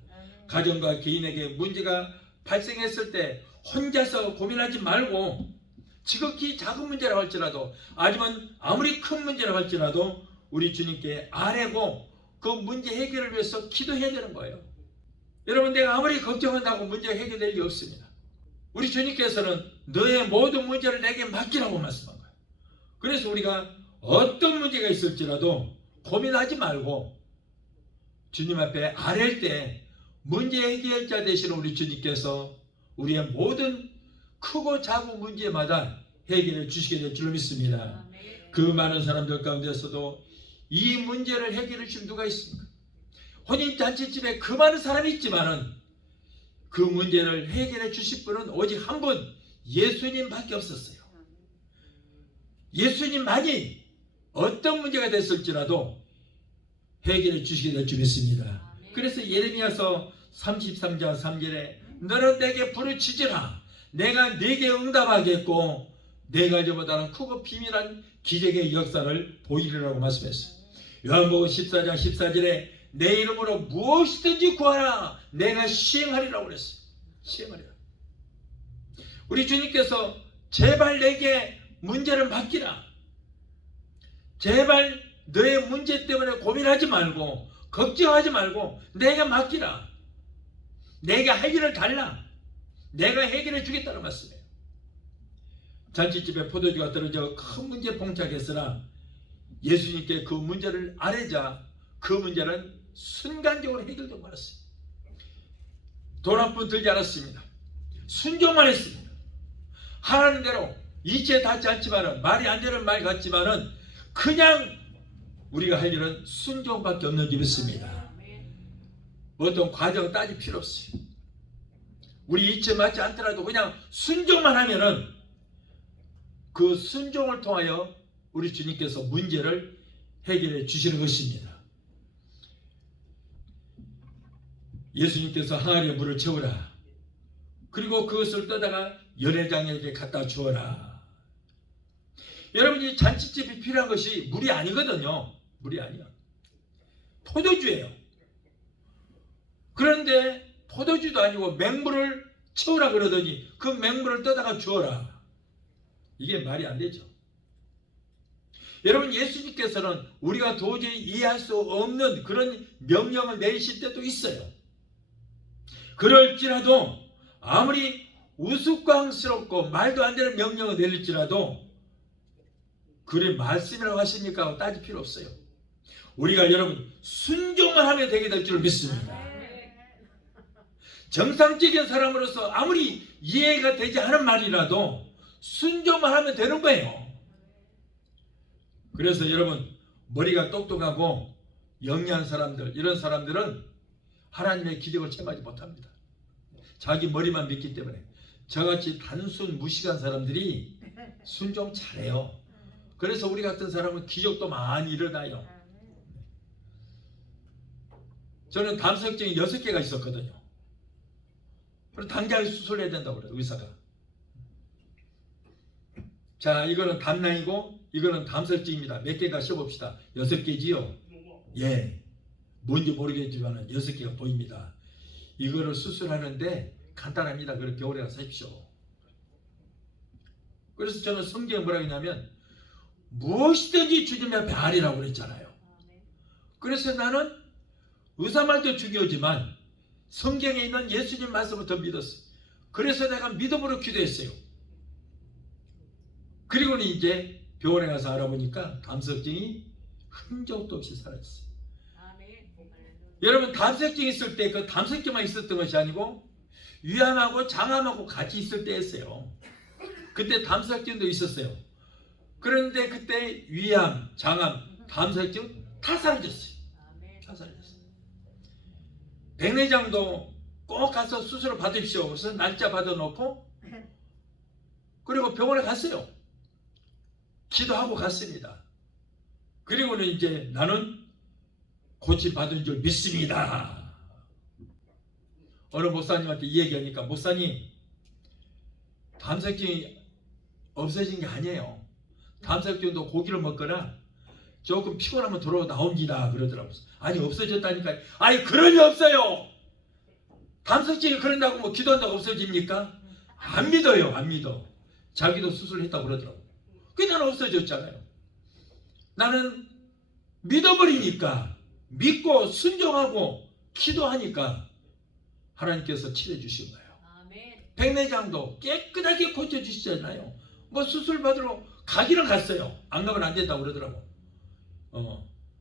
가정과 개인에게 문제가 발생했을 때 혼자서 고민하지 말고 지극히 작은 문제라고 할지라도 아니면 아무리 큰 문제라고 할지라도 우리 주님께 아뢰고 그 문제 해결을 위해서 기도해야 되는 거예요. 여러분, 내가 아무리 걱정한다고 문제가 해결될 리 없습니다. 우리 주님께서는 너의 모든 문제를 내게 맡기라고 말씀한 거예요. 그래서 우리가 어떤 문제가 있을지라도 고민하지 말고 주님 앞에 아뢰일 때 문제 해결자 되시는 우리 주님께서 우리의 모든 크고 작은 문제마다 해결해 주시게 될 줄로 믿습니다. 그 많은 사람들 가운데서도 이 문제를 해결해 주신 누가 있습니까? 혼인잔치집에 그 많은 사람이 있지만은 그 문제를 해결해 주실 분은 오직 한 분, 예수님밖에 없었어요. 예수님만이 어떤 문제가 됐을지라도 해결해 주시게 될 줄 믿습니다. 그래서 예레미야서 33장 3절에 너는 내게 부르짖으라 내가 네게 응답하겠고 내가 저보다는 크고 비밀한 기적의 역사를 보이리라고 말씀했어요. 요한복음 14장 14절에 내 이름으로 무엇이든지 구하라 내가 시행하리라고 그랬어요. 시행하리라. 우리 주님께서 제발 내게 문제를 맡기라. 제발 너의 문제 때문에 고민하지 말고 걱정하지 말고 내가 맡기라. 내가 할 일을 달라. 내가 해결해 주겠다는 말씀이에요. 잔치집에 포도주가 떨어져 큰 문제에 봉착했으나 예수님께 그 문제를 아뢰자 그 문제는 순간적으로 해결되고 말았어요. 돈 한 푼 들지 않았습니다. 순종만 했습니다. 하라는 대로 이치에 닿지 않지만은 말이 안 되는 말 같지만은 그냥 우리가 할 일은 순종밖에 없는 줄 믿습니다. 어떤 과정 따질 필요 없어요. 우리 이치에 맞지 않더라도 그냥 순종만 하면은 그 순종을 통하여 우리 주님께서 문제를 해결해 주시는 것입니다. 예수님께서 항아리에 물을 채우라. 그리고 그것을 떠다가 연회장에게 갖다 주어라. 여러분, 이 잔치집이 필요한 것이 물이 아니거든요. 물이 아니야. 포도주예요. 그런데 포도주도 아니고 맹물을 채우라 그러더니 그 맹물을 떠다가 주어라. 이게 말이 안 되죠. 여러분, 예수님께서는 우리가 도저히 이해할 수 없는 그런 명령을 내리실 때도 있어요. 그럴지라도 아무리 우스꽝스럽고 말도 안 되는 명령을 내릴지라도 그래 말씀이라고 하시니까 따질 필요 없어요. 우리가 여러분 순종만 하면 되게 될 줄 믿습니다. 정상적인 사람으로서 아무리 이해가 되지 않은 말이라도 순종만 하면 되는 거예요. 그래서 여러분, 머리가 똑똑하고 영리한 사람들, 이런 사람들은 하나님의 기적을 체험하지 못합니다. 자기 머리만 믿기 때문에. 저같이 단순 무식한 사람들이 순종 잘해요. 그래서 우리 같은 사람은 기적도 많이 일어나요. 저는 담석증이 6개가 있었거든요. 그래서 당장 수술해야 된다고 그래요, 의사가. 자, 이거는 담낭이고 이거는 담설증입니다. 몇 개가 씌워봅시다. 6개지요? 예. 뭔지 모르겠지만 6개가 보입니다. 이거를 수술하는데 간단합니다. 그렇게 겨울에 가서 하십시오. 그래서 저는 성경에 뭐라고 했냐면 무엇이든지 주님 앞에 아뢰라고 그랬잖아요. 그래서 나는 의사 말도 중요하지만 성경에 있는 예수님 말씀을 더 믿었어. 그래서 내가 믿음으로 기도했어요. 그리고는 이제 병원에 가서 알아보니까 담석증이 흔적도 없이 사라졌어요. 여러분, 담석증이 있을 때 그 담석증만 있었던 것이 아니고 위암하고 장암하고 같이 있을 때였어요. 그때 담석증도 있었어요. 그런데 그때 위암, 장암, 담석증 다 사라졌어요. 다 사라졌어요. 백내장도 꼭 가서 수술을 받으십시오. 그래서 날짜 받아놓고 그리고 병원에 갔어요. 기도하고 갔습니다. 그리고는 이제 나는 고침받은 줄 믿습니다. 어느 목사님한테 이 얘기하니까 목사님 담석증이 없어진 게 아니에요. 담석증도 고기를 먹거나 조금 피곤하면 돌아 나옵니다 그러더라고요. 아니 없어졌다니까. 아니 그럴 리 없어요. 담석증이 그런다고 뭐 기도한다고 없어집니까? 안 믿어요. 안 믿어. 자기도 수술했다고 그러더라고요. 그게 나는 없어졌잖아요. 나는 믿어버리니까 믿고 순종하고 기도하니까 하나님께서 치료해 주신 거예요. 백내장도 깨끗하게 고쳐주시잖아요. 뭐 수술 받으러 가기는 갔어요. 안 가면 안 된다고 그러더라고.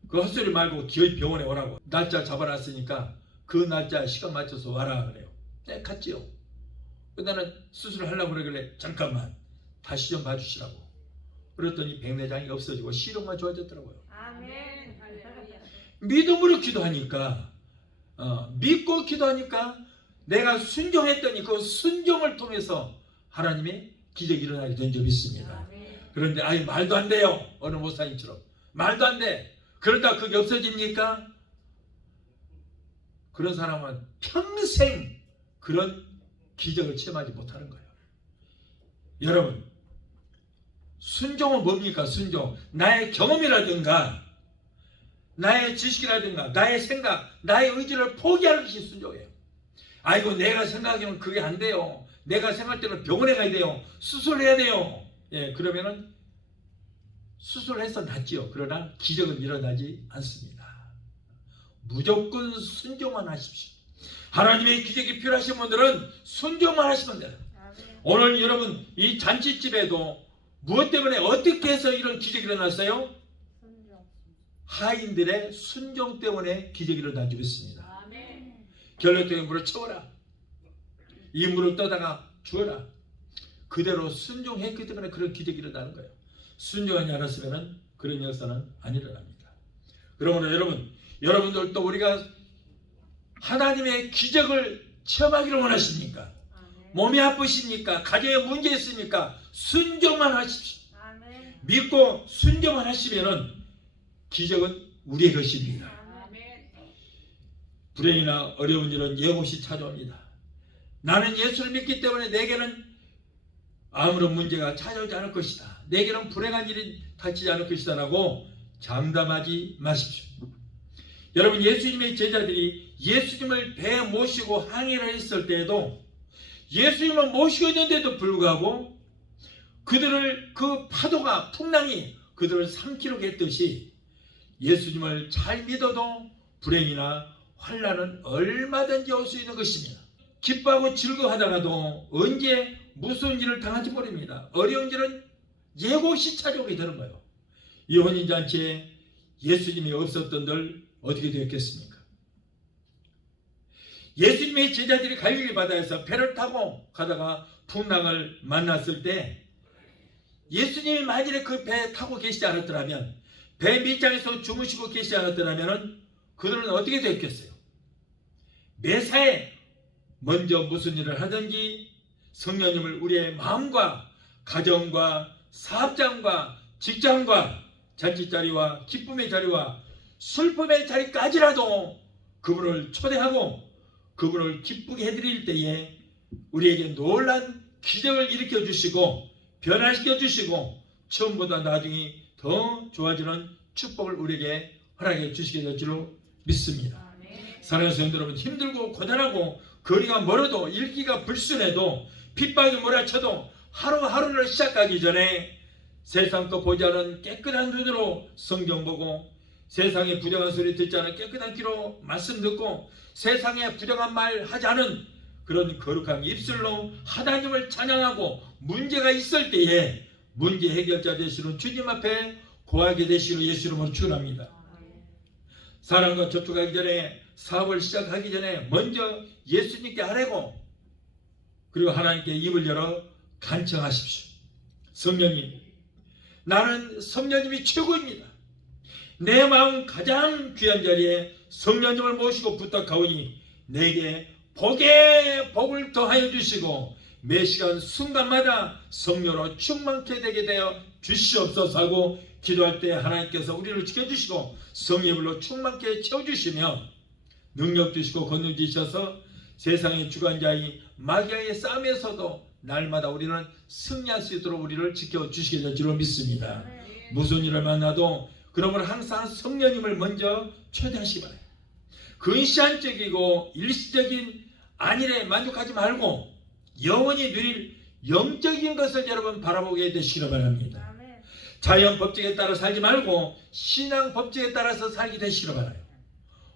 그 헛소리 말고 기어이 병원에 오라고. 날짜 잡아놨으니까 그 날짜 시간 맞춰서 와라 그래요. 네, 갔지요. 나는 수술을 하려고 그러길래 잠깐만 다시 좀 봐주시라고. 그랬더니 백내장이 없어지고 시력만 좋아졌더라고요. 아멘. 믿음으로 기도하니까 믿고 기도하니까 내가 순종했더니 그 순종을 통해서 하나님의 기적이 일어나게 된 적이 있습니다. 그런데 아이 말도 안 돼요. 어느 목사님처럼 말도 안 돼. 그러다 그게 없어집니까? 그런 사람은 평생 그런 기적을 체험하지 못하는 거예요. 여러분 순종은 뭡니까? 순종. 나의 경험이라든가 나의 지식이라든가 나의 생각, 나의 의지를 포기하는 것이 순종이에요. 아이고 내가 생각하기는 그게 안 돼요. 내가 생각할 때는 병원에 가야 돼요. 수술해야 돼요. 예, 그러면은 수술해서 낫지요. 그러나 기적은 일어나지 않습니다. 무조건 순종만 하십시오. 하나님의 기적이 필요하신 분들은 순종만 하시면 돼요. 오늘 여러분 이 잔치집에도 무엇 때문에 어떻게 해서 이런 기적이 일어났어요? 하인들의 순종 때문에 기적이 일어나고 있습니다. 결례통에 물을 채워라. 이 물을 떠다가 주어라. 그대로 순종했기 때문에 그런 기적이 일어나는 거예요. 순종하지 않았으면 그런 역사는 안 일어납니다. 그러므로 여러분들도 우리가 하나님의 기적을 체험하기를 원하십니까? 몸이 아프십니까? 가정에 문제 있습니까? 순종만 하십시오. 믿고 순종만 하시면은 기적은 우리의 것입니다. 불행이나 어려운 일은 예고시 찾아옵니다. 나는 예수를 믿기 때문에 내게는 아무런 문제가 찾아오지 않을 것이다. 내게는 불행한 일이 닥치지 않을 것이다 라고 장담하지 마십시오. 여러분 예수님의 제자들이 예수님을 배에 모시고 항해를 했을 때에도 예수님을 모시고 있는데도 불구하고 그들을 그 파도가 풍랑이 그들을 삼키려고 했듯이 예수님을 잘 믿어도 불행이나 환난은 얼마든지 올 수 있는 것입니다. 기뻐하고 즐거워하다가도 언제 무슨 일을 당할지 모릅니다. 어려운 일은 예고시 찾아오게 되는 거예요. 이 혼인잔치에 예수님이 없었던들 어떻게 되었겠습니까? 예수님의 제자들이 갈릴리 바다에서 배를 타고 가다가 풍랑을 만났을 때 예수님이 만일에 그 배에 타고 계시지 않았더라면 배 밑장에서 주무시고 계시지 않았더라면 그들은 어떻게 되었겠어요? 매사에 먼저 무슨 일을 하든지 성령님을 우리의 마음과 가정과 사업장과 직장과 잔치자리와 기쁨의 자리와 슬픔의 자리까지라도 그분을 초대하고 그분을 기쁘게 해드릴 때에 우리에게 놀란 기적을 일으켜 주시고 변화시켜 주시고 처음보다 나중에 더 좋아지는 축복을 우리에게 허락해 주시게 될 줄로 믿습니다. 사랑하는 성도 여러분, 힘들고 고단하고 거리가 멀어도 일기가 불순해도 핍박이 몰아쳐도 하루하루를 시작하기 전에 세상 거 보지 않은 깨끗한 눈으로 성경 보고 세상의 부정한 소리 듣지 않은 깨끗한 귀로 말씀 듣고 세상에 부정한 말 하지 않은 그런 거룩한 입술로 하나님을 찬양하고 문제가 있을 때에 문제 해결자 되시는 주님 앞에 고하게 되시는 예수 이름으로 축원합니다. 사람과 접촉하기 전에 사업을 시작하기 전에 먼저 예수님께 아뢰고 그리고 하나님께 입을 열어 간청하십시오. 성령님, 나는 성령님이 최고입니다. 내 마음 가장 귀한 자리에 성령님을 모시고 부탁하오니 내게 복에 복을 더하여 주시고 매 시간 순간마다 성령으로 충만케 되게 되어 주시옵소서 하고 기도할 때 하나님께서 우리를 지켜주시고 성령으로 충만케 채워주시며 능력 주시고 권능 주셔서 세상의 주관자의 마귀의 싸움에서도 날마다 우리는 승리할 수 있도록 우리를 지켜주시게 될 줄로 믿습니다. 무슨 일을 만나도 그러므로 항상 성령님을 먼저 초대하시기 바라요. 근시안적이고 일시적인 안일에 만족하지 말고 영원히 누릴 영적인 것을 여러분 바라보게 되시기를 바랍니다. 자연 법칙에 따라 살지 말고 신앙 법칙에 따라서 살게 되시기를 바라요.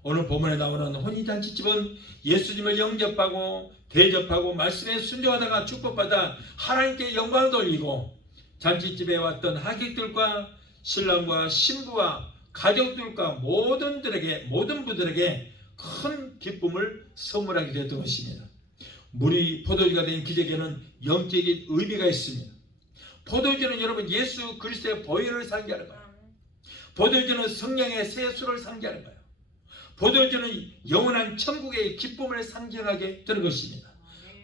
오늘 본문에 나오는 혼인잔치집은 예수님을 영접하고 대접하고 말씀에 순종하다가 축복받아 하나님께 영광을 돌리고 잔치집에 왔던 하객들과 신랑과 신부와 가족들과 모든 분들에게 큰 기쁨을 선물하게 되었던 것입니다. 물이 포도주가 된 기적에는 영적인 의미가 있습니다. 포도주는 여러분 예수 그리스도의 보혈을 상징하는 거예요. 포도주는 성령의 세수를 상징하는 거예요. 포도주는 영원한 천국의 기쁨을 상징하게 되는 것입니다.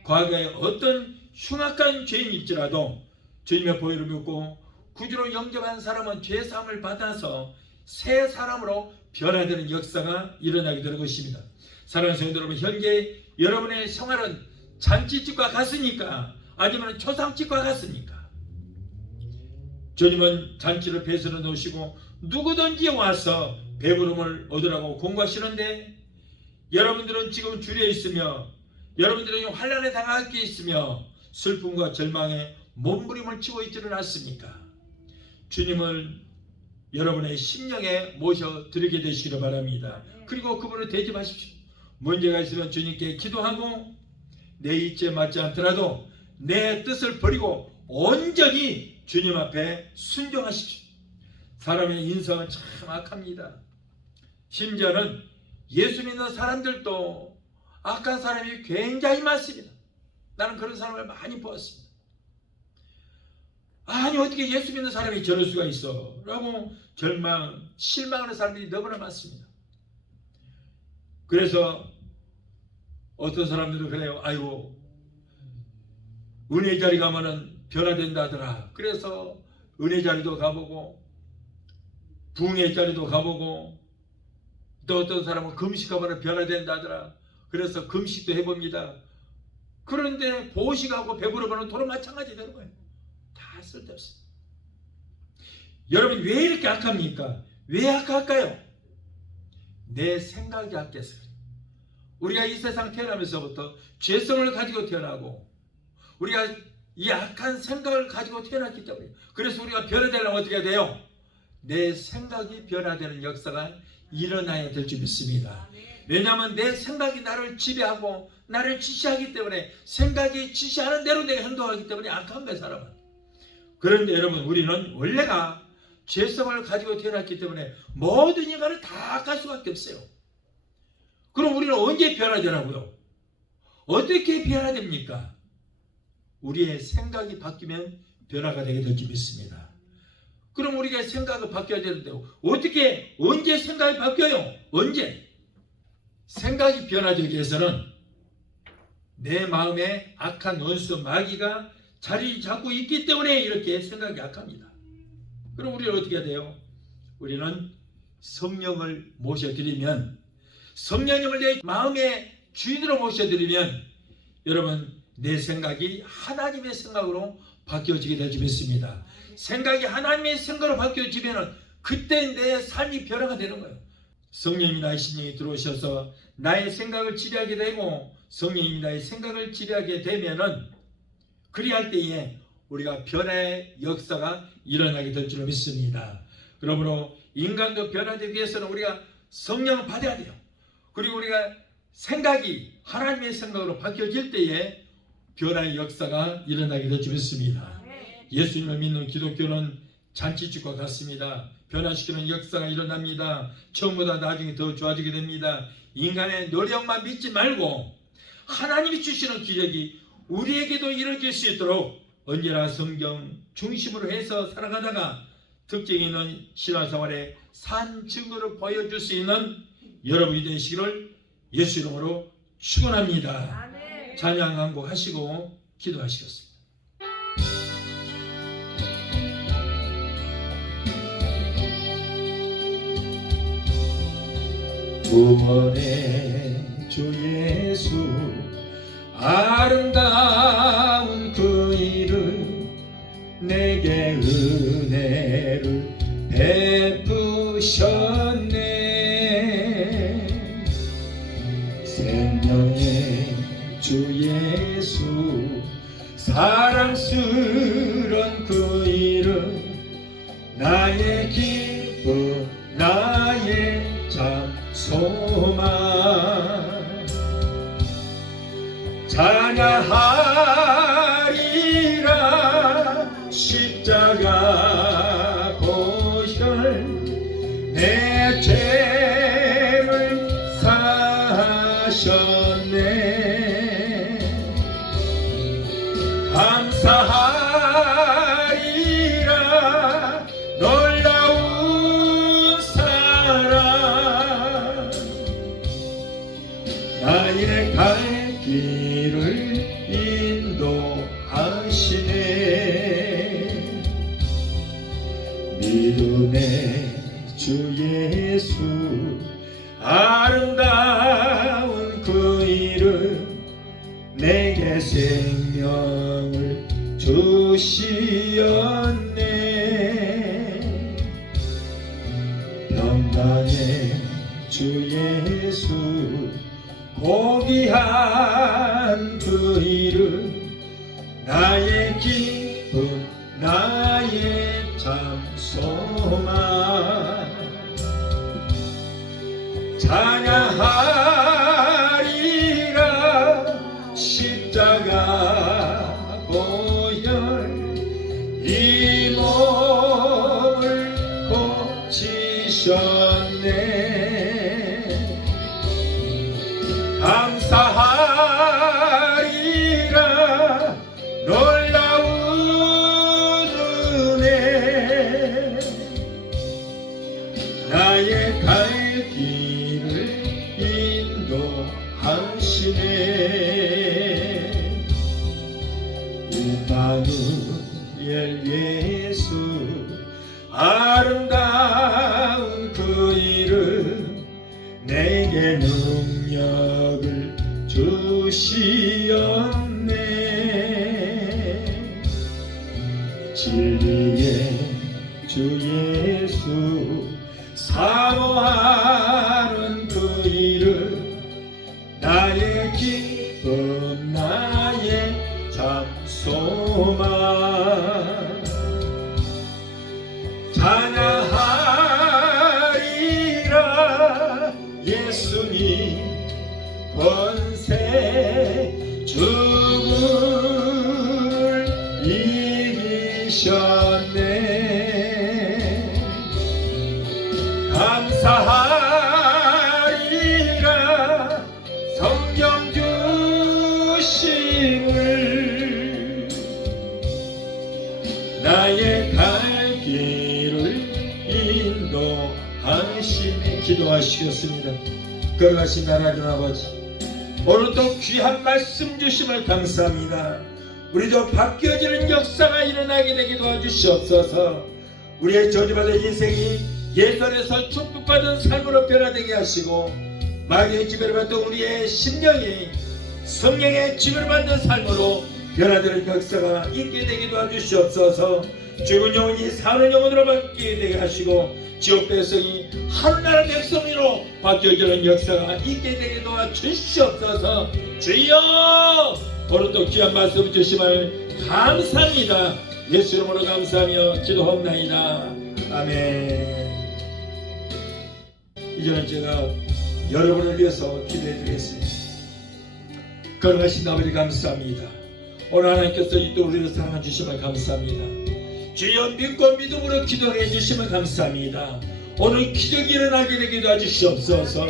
과거에 어떤 흉악한 죄인일지라도 주님의 보혈을 믿고 구주로 영접한 사람은 죄사함을 받아서 새 사람으로 변화되는 역사가 일어나게 되는 것입니다. 사랑하는 성도 여러분, 현재 여러분의 생활은 잔치집과 같습니까? 아니면 초상집과 같습니까? 주님은 잔치를 배설해 놓으시고 누구든지 와서 배부름을 얻으라고 공고하시는데 여러분들은 지금 주리에 있으며 여러분들은 환난에 당할 게 있으며 슬픔과 절망에 몸부림을 치고 있지는 않습니까? 주님을 여러분의 심령에 모셔드리게 되시기를 바랍니다. 그리고 그분을 대접하십시오. 문제가 있으면 주님께 기도하고 내 이치에 맞지 않더라도 내 뜻을 버리고 온전히 주님 앞에 순종하십시오. 사람의 인성은 참 악합니다. 심지어는 예수 믿는 사람들도 악한 사람이 굉장히 많습니다. 나는 그런 사람을 많이 보았습니다. 아니 어떻게 예수 믿는 사람이 저럴 수가 있어 라고 실망하는 사람들이 너무나 많습니다. 그래서 어떤 사람들은 그래요. 아이고 은혜 자리 가면은 변화된다 하더라. 그래서 은혜 자리도 가보고 부흥의 자리도 가보고 또 어떤 사람은 금식하면 변화된다 하더라. 그래서 금식도 해봅니다. 그런데 보식하고 배부르면 도로 마찬가지 되는 거예요. 다 쓸데없습니다. 여러분 왜 이렇게 악합니까? 왜 악할까요? 내 생각이 악해서 그래요. 우리가 이 세상 태어나면서부터 죄성을 가지고 태어나고 우리가 이 악한 생각을 가지고 태어났기 때문에 그래서 우리가 변화되려면 어떻게 돼요? 내 생각이 변화되는 역사가 일어나야 될 줄 믿습니다. 왜냐하면 내 생각이 나를 지배하고 나를 지시하기 때문에 생각이 지시하는 대로 내가 행동하기 때문에 악한 거예요, 사람은. 그런데 여러분 우리는 원래가 죄성을 가지고 태어났기 때문에 모든 인간을 다 악할 수밖에 없어요. 그럼 우리는 언제 변화되라고요? 어떻게 변화됩니까? 우리의 생각이 바뀌면 변화가 되게 될 줄 믿습니다. 그럼 우리가 생각이 바뀌어야 되는데 어떻게 언제 생각이 바뀌어요? 언제? 생각이 변화되기 위해서는 내 마음에 악한 원수 마귀가 자리 잡고 있기 때문에 이렇게 생각이 악합니다. 그럼 우리는 어떻게 해야 돼요? 우리는 성령을 모셔드리면 성령님을 내 마음의 주인으로 모셔드리면 여러분 내 생각이 하나님의 생각으로 바뀌어지게 될 줄 믿습니다. 생각이 하나님의 생각으로 바뀌어지면 그때 내 삶이 변화가 되는 거예요. 성령이 나의 심령에 들어오셔서 나의 생각을 지배하게 되고 성령이 나의 생각을 지배하게 되면은 그리할 때에 우리가 변화의 역사가 일어나게 될 줄 믿습니다. 그러므로 인간도 변화되기 위해서는 우리가 성령을 받아야 돼요. 그리고 우리가 생각이 하나님의 생각으로 바뀌어질 때에 변화의 역사가 일어나게 될 줄 믿습니다. 예수님을 믿는 기독교는 잔치집과 같습니다. 변화시키는 역사가 일어납니다. 처음보다 나중에 더 좋아지게 됩니다. 인간의 노력만 믿지 말고 하나님이 주시는 기적이 우리에게도 이루어질 수 있도록 언제나 성경 중심으로 해서 살아가다가 특징 있는 신앙생활의 산 증거를 보여줄 수 있는 여러분이 되시기를 예수 이름으로 축원합니다. 찬양 한 곡 하시고 기도하시겠습니다. 구원의 주 예수 아름다운 그 이름 내게 은혜를 베푸셨네. 생명의 주 예수 사랑스런 그 이름 나의 기쁨 나의 참 소망 찬양하리라 십자가 보혈 내 죄를 사하셨네. 감사하리라 놀라운 사랑 나의 갈 길을 인도하시네. 믿음의 주 예수 아름다운 그 이름 내게 생명을 주시었네. 평강의 주 예수 고귀한 그 이름 나의 기쁨 나의 참 소망 찬양하리라 십자가 보혈 이 몸을 고치셨네. 감사하리라 놀라운 은혜 나의 갈 길을 인도하시네. 임마누엘 예수 아름다운 그 이름 내게 능력을 주시었네. 진리의 주 예수 사모하는 그 이름 나의 기쁨 나의 참 소망 찬양하리라 예수님 권세 죽음을 이기셨네. 감사하리라 성령 주심을 나의 갈 길을 인도하시네. 기도하시겠습니다. 걸어가신 하나님 아버지 오늘도 귀한 말씀 주심을 감사합니다. 우리도 바뀌어지는 역사가 일어나게 되게 도와주시옵소서. 우리의 저주받은 인생이 예수 안에서 축복받은 삶으로 변화되게 하시고 마귀의 지배를 받던 우리의 심령이 성령의 지배를 받는 삶으로 변화되는 역사가 있게 되게 도와주시옵소서. 죽은 영혼이 사는 영혼으로 바뀌게 되게 하시고 지옥 백성이 하늘나라 백성으로 바뀌어지는 역사가 있게 되게 도와주시옵소서. 주여 오늘도 귀한 말씀 주심을 감사합니다. 예수 이름으로 감사하며 기도합나이다. 아멘. 이제는 제가 여러분을 위해서 기도해 드리겠습니다. 거룩하신 아버지 감사합니다. 오늘 하나님께서 또 우리를 사랑해 주심을 감사합니다. 주여 믿고 믿음으로 기도해 주시면 감사합니다. 오늘 기적이 일어나게 되게 도와주시옵소서.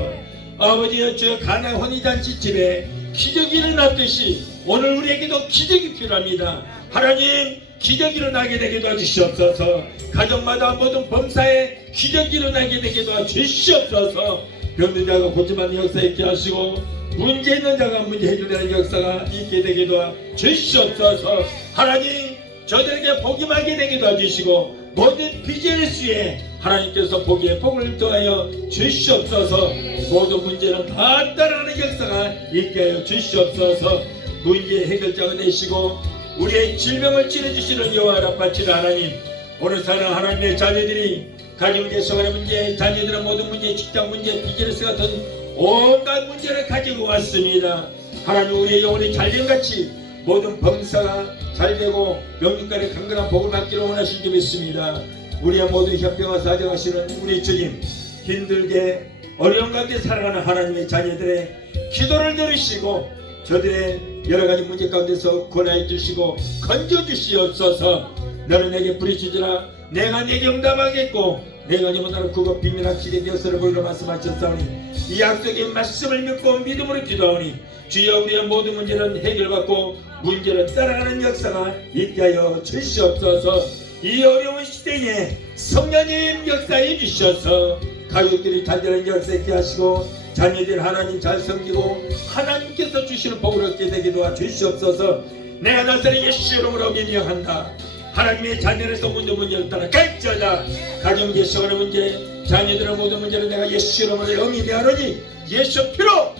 아버지여 주여 가나안 혼인잔치 집에 기적이 일어났듯이 오늘 우리에게도 기적이 필요합니다. 하나님 기적이 일어나게 되게 도와주시옵소서. 가정마다 모든 범사에 기적이 일어나게 되게 도와주시옵소서. 병든 자가 고침하는 역사 있게 하시고 문제 있는 자가 문제 해결되는 역사가 있게 되게 도와주시옵소서. 하나님 저들에게 복임하게 되게 도와주시고 모든 비즈니스에 하나님께서 복의 복을 더하여 주시옵소서. 모든 문제는 다 따라가는 역사가 있게 하여 주시옵소서. 문제 해결자가 되시고 우리의 질병을 치료주시는 여호와 라파치라 하나님, 오늘 사는 하나님의 자녀들이 가정 문제, 생활의 문제, 자녀들의 모든 문제, 직장 문제, 비즈니스 같은 온갖 문제를 가지고 왔습니다. 하나님 우리의 영혼이 잘된같이 모든 범사가 잘되고 명륜간의 강건한 복을 받기를 원하신 줄 믿습니다. 우리의 모든 협병과 사정하시는 우리 주님, 힘들게 어려운 가운데 살아가는 하나님의 자녀들의 기도를 들으시고 저들의 여러가지 문제 가운데서 권하여 주시고 건져 주시옵소서. 너는 내게 부르짖으라 내가 내게 응답하겠고 내가 영원하는 그거 비밀한 기대 되었으를 보이러 말씀하셨사오니 이 약속의 말씀을 믿고 믿음으로 기도하오니 주여 우리의 모든 문제는 해결받고 문제를 따라가는 역사가 있게 하여 주시옵소서. 이 어려운 시대에 성령님 역사해 주셔서 가족들이 단단한 역사 있게 하시고 자녀들 하나님 잘 섬기고 하나님께서 주시는 복을 얻게 되게 도와주시옵소서. 내가 나사렛 예수 이름으로 명령한다. 하나님의 자녀에서 모든 문제를 따라 갈지어다. 가정문제, 생활의 문제, 자녀들의 모든 문제를 내가 예수 이름으로 영위하노니 예수 피로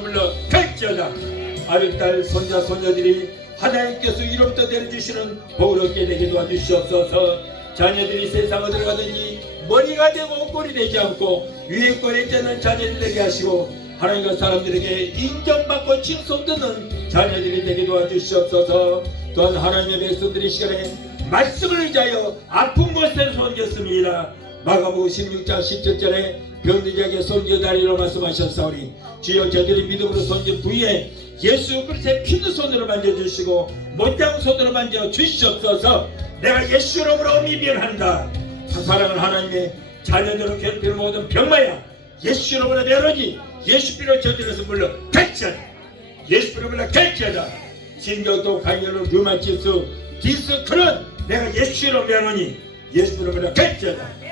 물러 갈지어다. 아들, 딸, 손자, 손녀들이 하나님께서 이름부터 내려주시는 복을 얻게 되게 도와주시옵소서. 자녀들이 세상 어디를 가든지 머리가 되고 꼴이 되지 않고 위에 꼴에 있는 자녀들 되게 하시고 하나님과 사람들에게 인정받고 칭송받는 자녀들이 되게 도와주시옵소서. 또한 하나님의 백성들이 시간에 말씀을 의지하여 아픈 곳에 손겼습니다. 마가복음 16장 17절에 병든 자에게 손겨다리로 말씀하셨사오니 주여 저들이 믿음으로 손긴 부위에 예수 그리스도의 피는 손으로 만져주시고 못장 손으로 만져주시옵소서. 내가 예수 이름으로 미변한다. 사랑하는 하나님의 자녀들을 괴롭히는 모든 병마야 예수 이름으로 내려오니 예수 피로 저들에서 물러 갈지어다. 예수 피로 물러 갈지어다. 신경도 간염 류마티스 디스크는 내가 예수 이름으로 내려오니 예수 피로 물러 갈지어다.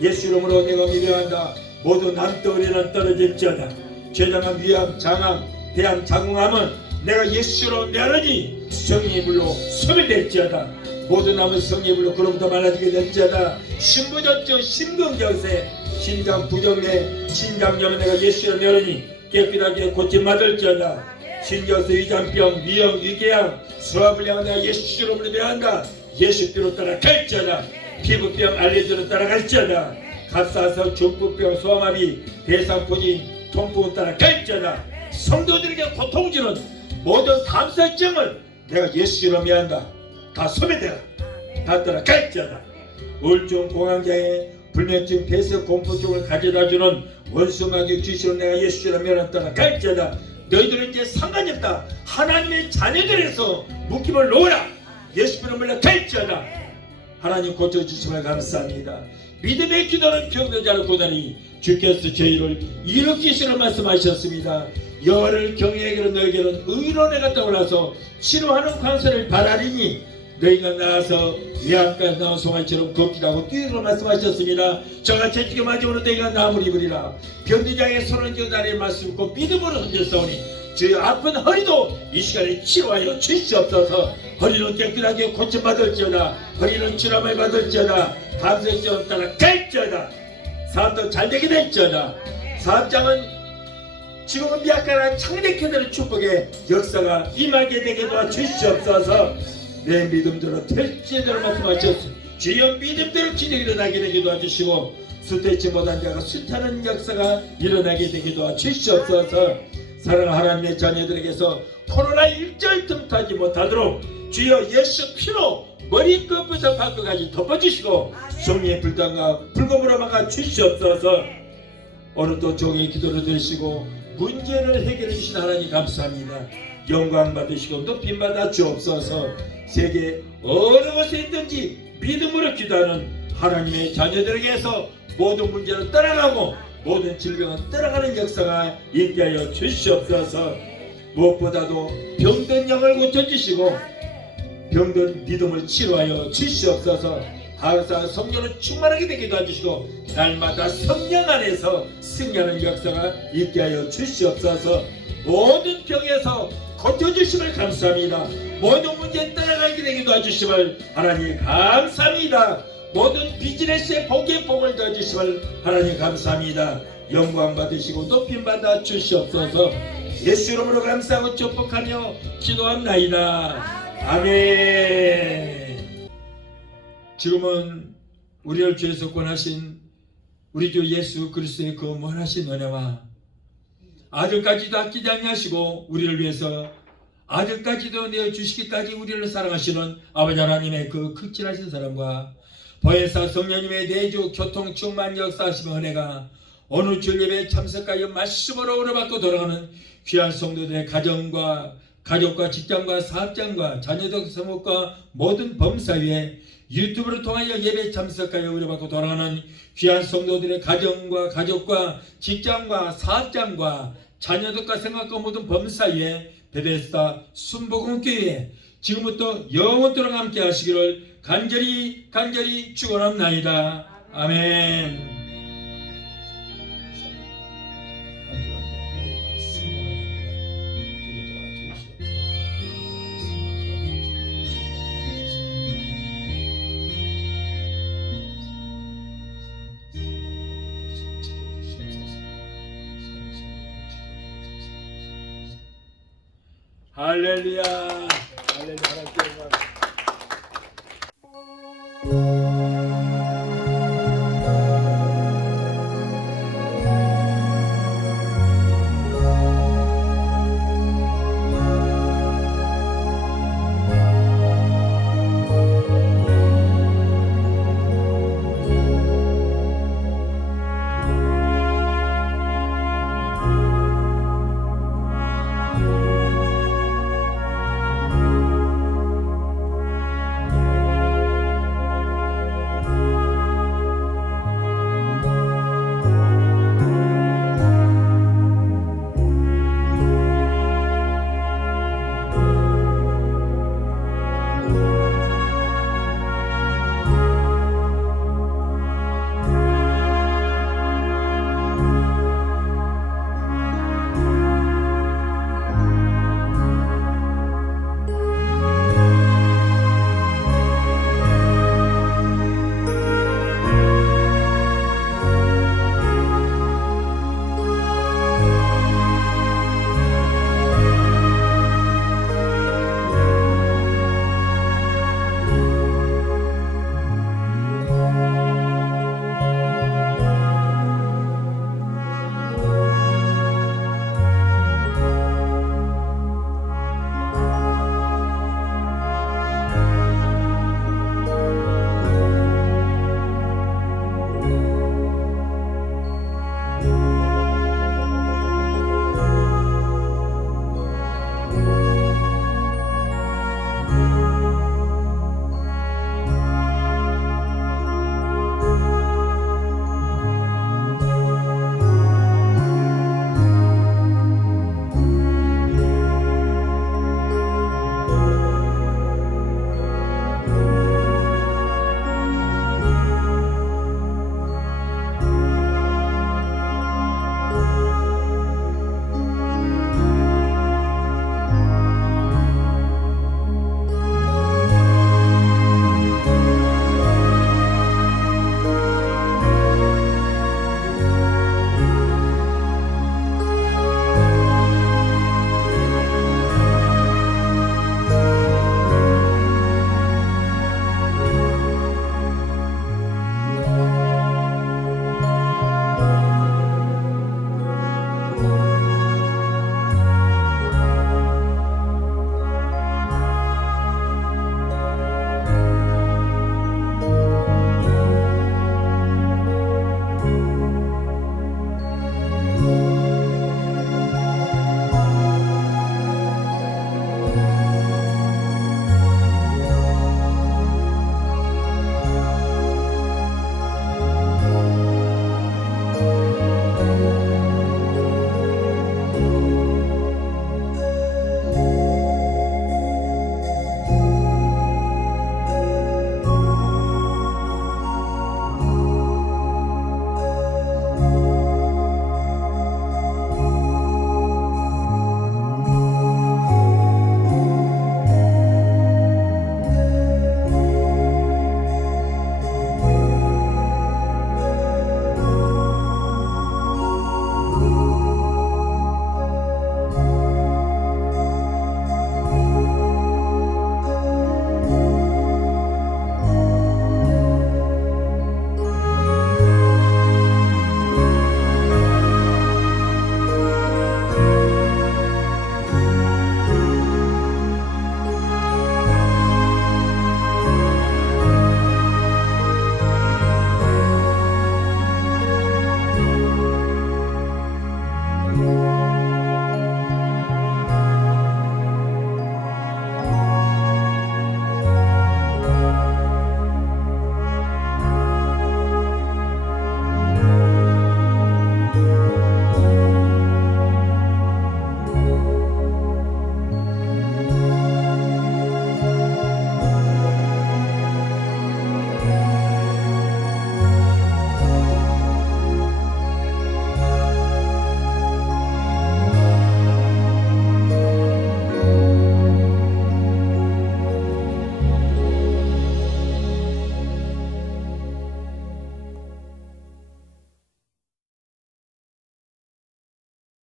예수 이름으로 내가 미변한다. 모두 남덩어리는 떨어질지어다. 죄당한 위암, 장암, 대암, 자궁암은 내가 예수 이름으로 내려오니 성령의 물로 소멸될지어다. 모든 남은 성령의 물로 그로부터 많아지게 될지어다. 신부전증, 심근경색, 심장 부정맥, 신장염은 내가 예수 이름으로 내려오니 깨끗하게 고침받을지어다. 신경수, 위장병, 위염, 위궤양, 소화불량은 내가 예수 이름으로 내한다. 예수 피로 따라갈지어다. 피부병, 알레르기로 따라갈지어다. 갑사서, 중풍병, 소아마비, 대상포진, 통풍 따라갈지어다. 성도들에게 고통 주는 모든 감사증을 내가 예수 이름으로 내한다. 다 소멸되라. 다 따라갈지어다. 우울증, 공황장애, 불면증, 폐쇄, 공포증을 가져다주는 원수마귀 귀신을 내가 예수 이름으로 내한다. 따라갈지어다. 너희들은 이제 상관이 없다. 하나님의 자녀들에서 묶임을 놓으라. 예수 이름으로 갈지어다. 하나님 고쳐주심을 감사합니다. 믿음의 기도는 병든 자를 고다니 주께서 저희를 일으키시는 말씀하셨습니다. 여호와를 경외하기로 너희에게는 의로내가 떠올라서 치료하는 광선을 바라리니 너희가 나와서 외양까지 나온 송아지처럼 걷기라고 뛰기로 말씀하셨습니다. 저같이 지금 마지막으로 너희가 나무를 입으리라. 병든 자에게 손을 쥐어 다리를 말씀고 믿음으로 던졌사오니 주의 아픈 허리도 이 시간에 치료하여 주시옵소서. 허리는 깨끗하게 고침받을지어다. 허리는 치료함을 받을지어다. 감사의 따라 갈지어다. 사업도 잘되게 될지어다. 사업장은 지금은 미약한 창대케되는 축복의 역사가 임하게 되게 도와주시옵소서. 내 믿음대로 될지대로 말씀하셨습니다. 주여 믿음대로 기적이 일어나게 되게 도와주시고 수태치 못한 자가 수타는 역사가 일어나게 되게 도와주시옵소서. 사랑하는 하나님의 자녀들에게서 코로나 일절 틈타지 못하도록 주여 예수 피로 머리끝부터 발끝까지 덮어주시고 성령의 불단과 불검으로 막아 주시옵소서. 오늘도 종의 기도를 들으시고 문제를 해결해 주신 하나님 감사합니다. 영광 받으시고 높임 받아 주옵소서. 세계 어느 곳에 있든지 믿음으로 기도하는 하나님의 자녀들에게서 모든 문제를 떠나가고 모든 질병은 떠나가는 역사가 있게 하여 주시옵소서. 무엇보다도 병든 영을 고쳐주시고 병든 믿음을 치료하여 주시옵소서. 항상 성령을 충만하게 되게 도와주시고 날마다 성령 안에서 승리하는 역사가 있게 하여 주시옵소서. 모든 병에서 고쳐주심을 감사합니다. 모든 문제 따라가게 되게 도와주심을 하나님 감사합니다. 모든 비즈니스의 복의 복을 도와주심을 하나님 감사합니다. 영광 받으시고 높임 받아 주시옵소서. 예수 이름으로 감사하고 축복하며 기도합나이다. 아멘. 지금은 우리를 주에서 권하신 우리 주 예수 그리스도의 그 무한하신 은혜와 아들까지도 아끼지 아니하시고 우리를 위해서 아들까지도 내어주시기까지 우리를 사랑하시는 아버지 하나님의 그 극진하신 사랑과 보혜사 성령님의 내주 교통 충만 역사하시는 은혜가 오늘 주일 예배에 참석하여 말씀으로 우러받고 돌아가는 귀한 성도들의 가정과 가족과 직장과 사업장과 자녀들 성목과 모든 범사 위에 유튜브를 통하여 예배에 참석하여 우러받고 돌아가는 귀한 성도들의 가정과 가족과 직장과 사업장과 자녀들과 생각과 모든 범사 위에 베데스다 순복음교회에 지금부터 영원토록 함께 하시기를 간절히 축원합나이다. 아멘. 할렐루야. 할렐루야.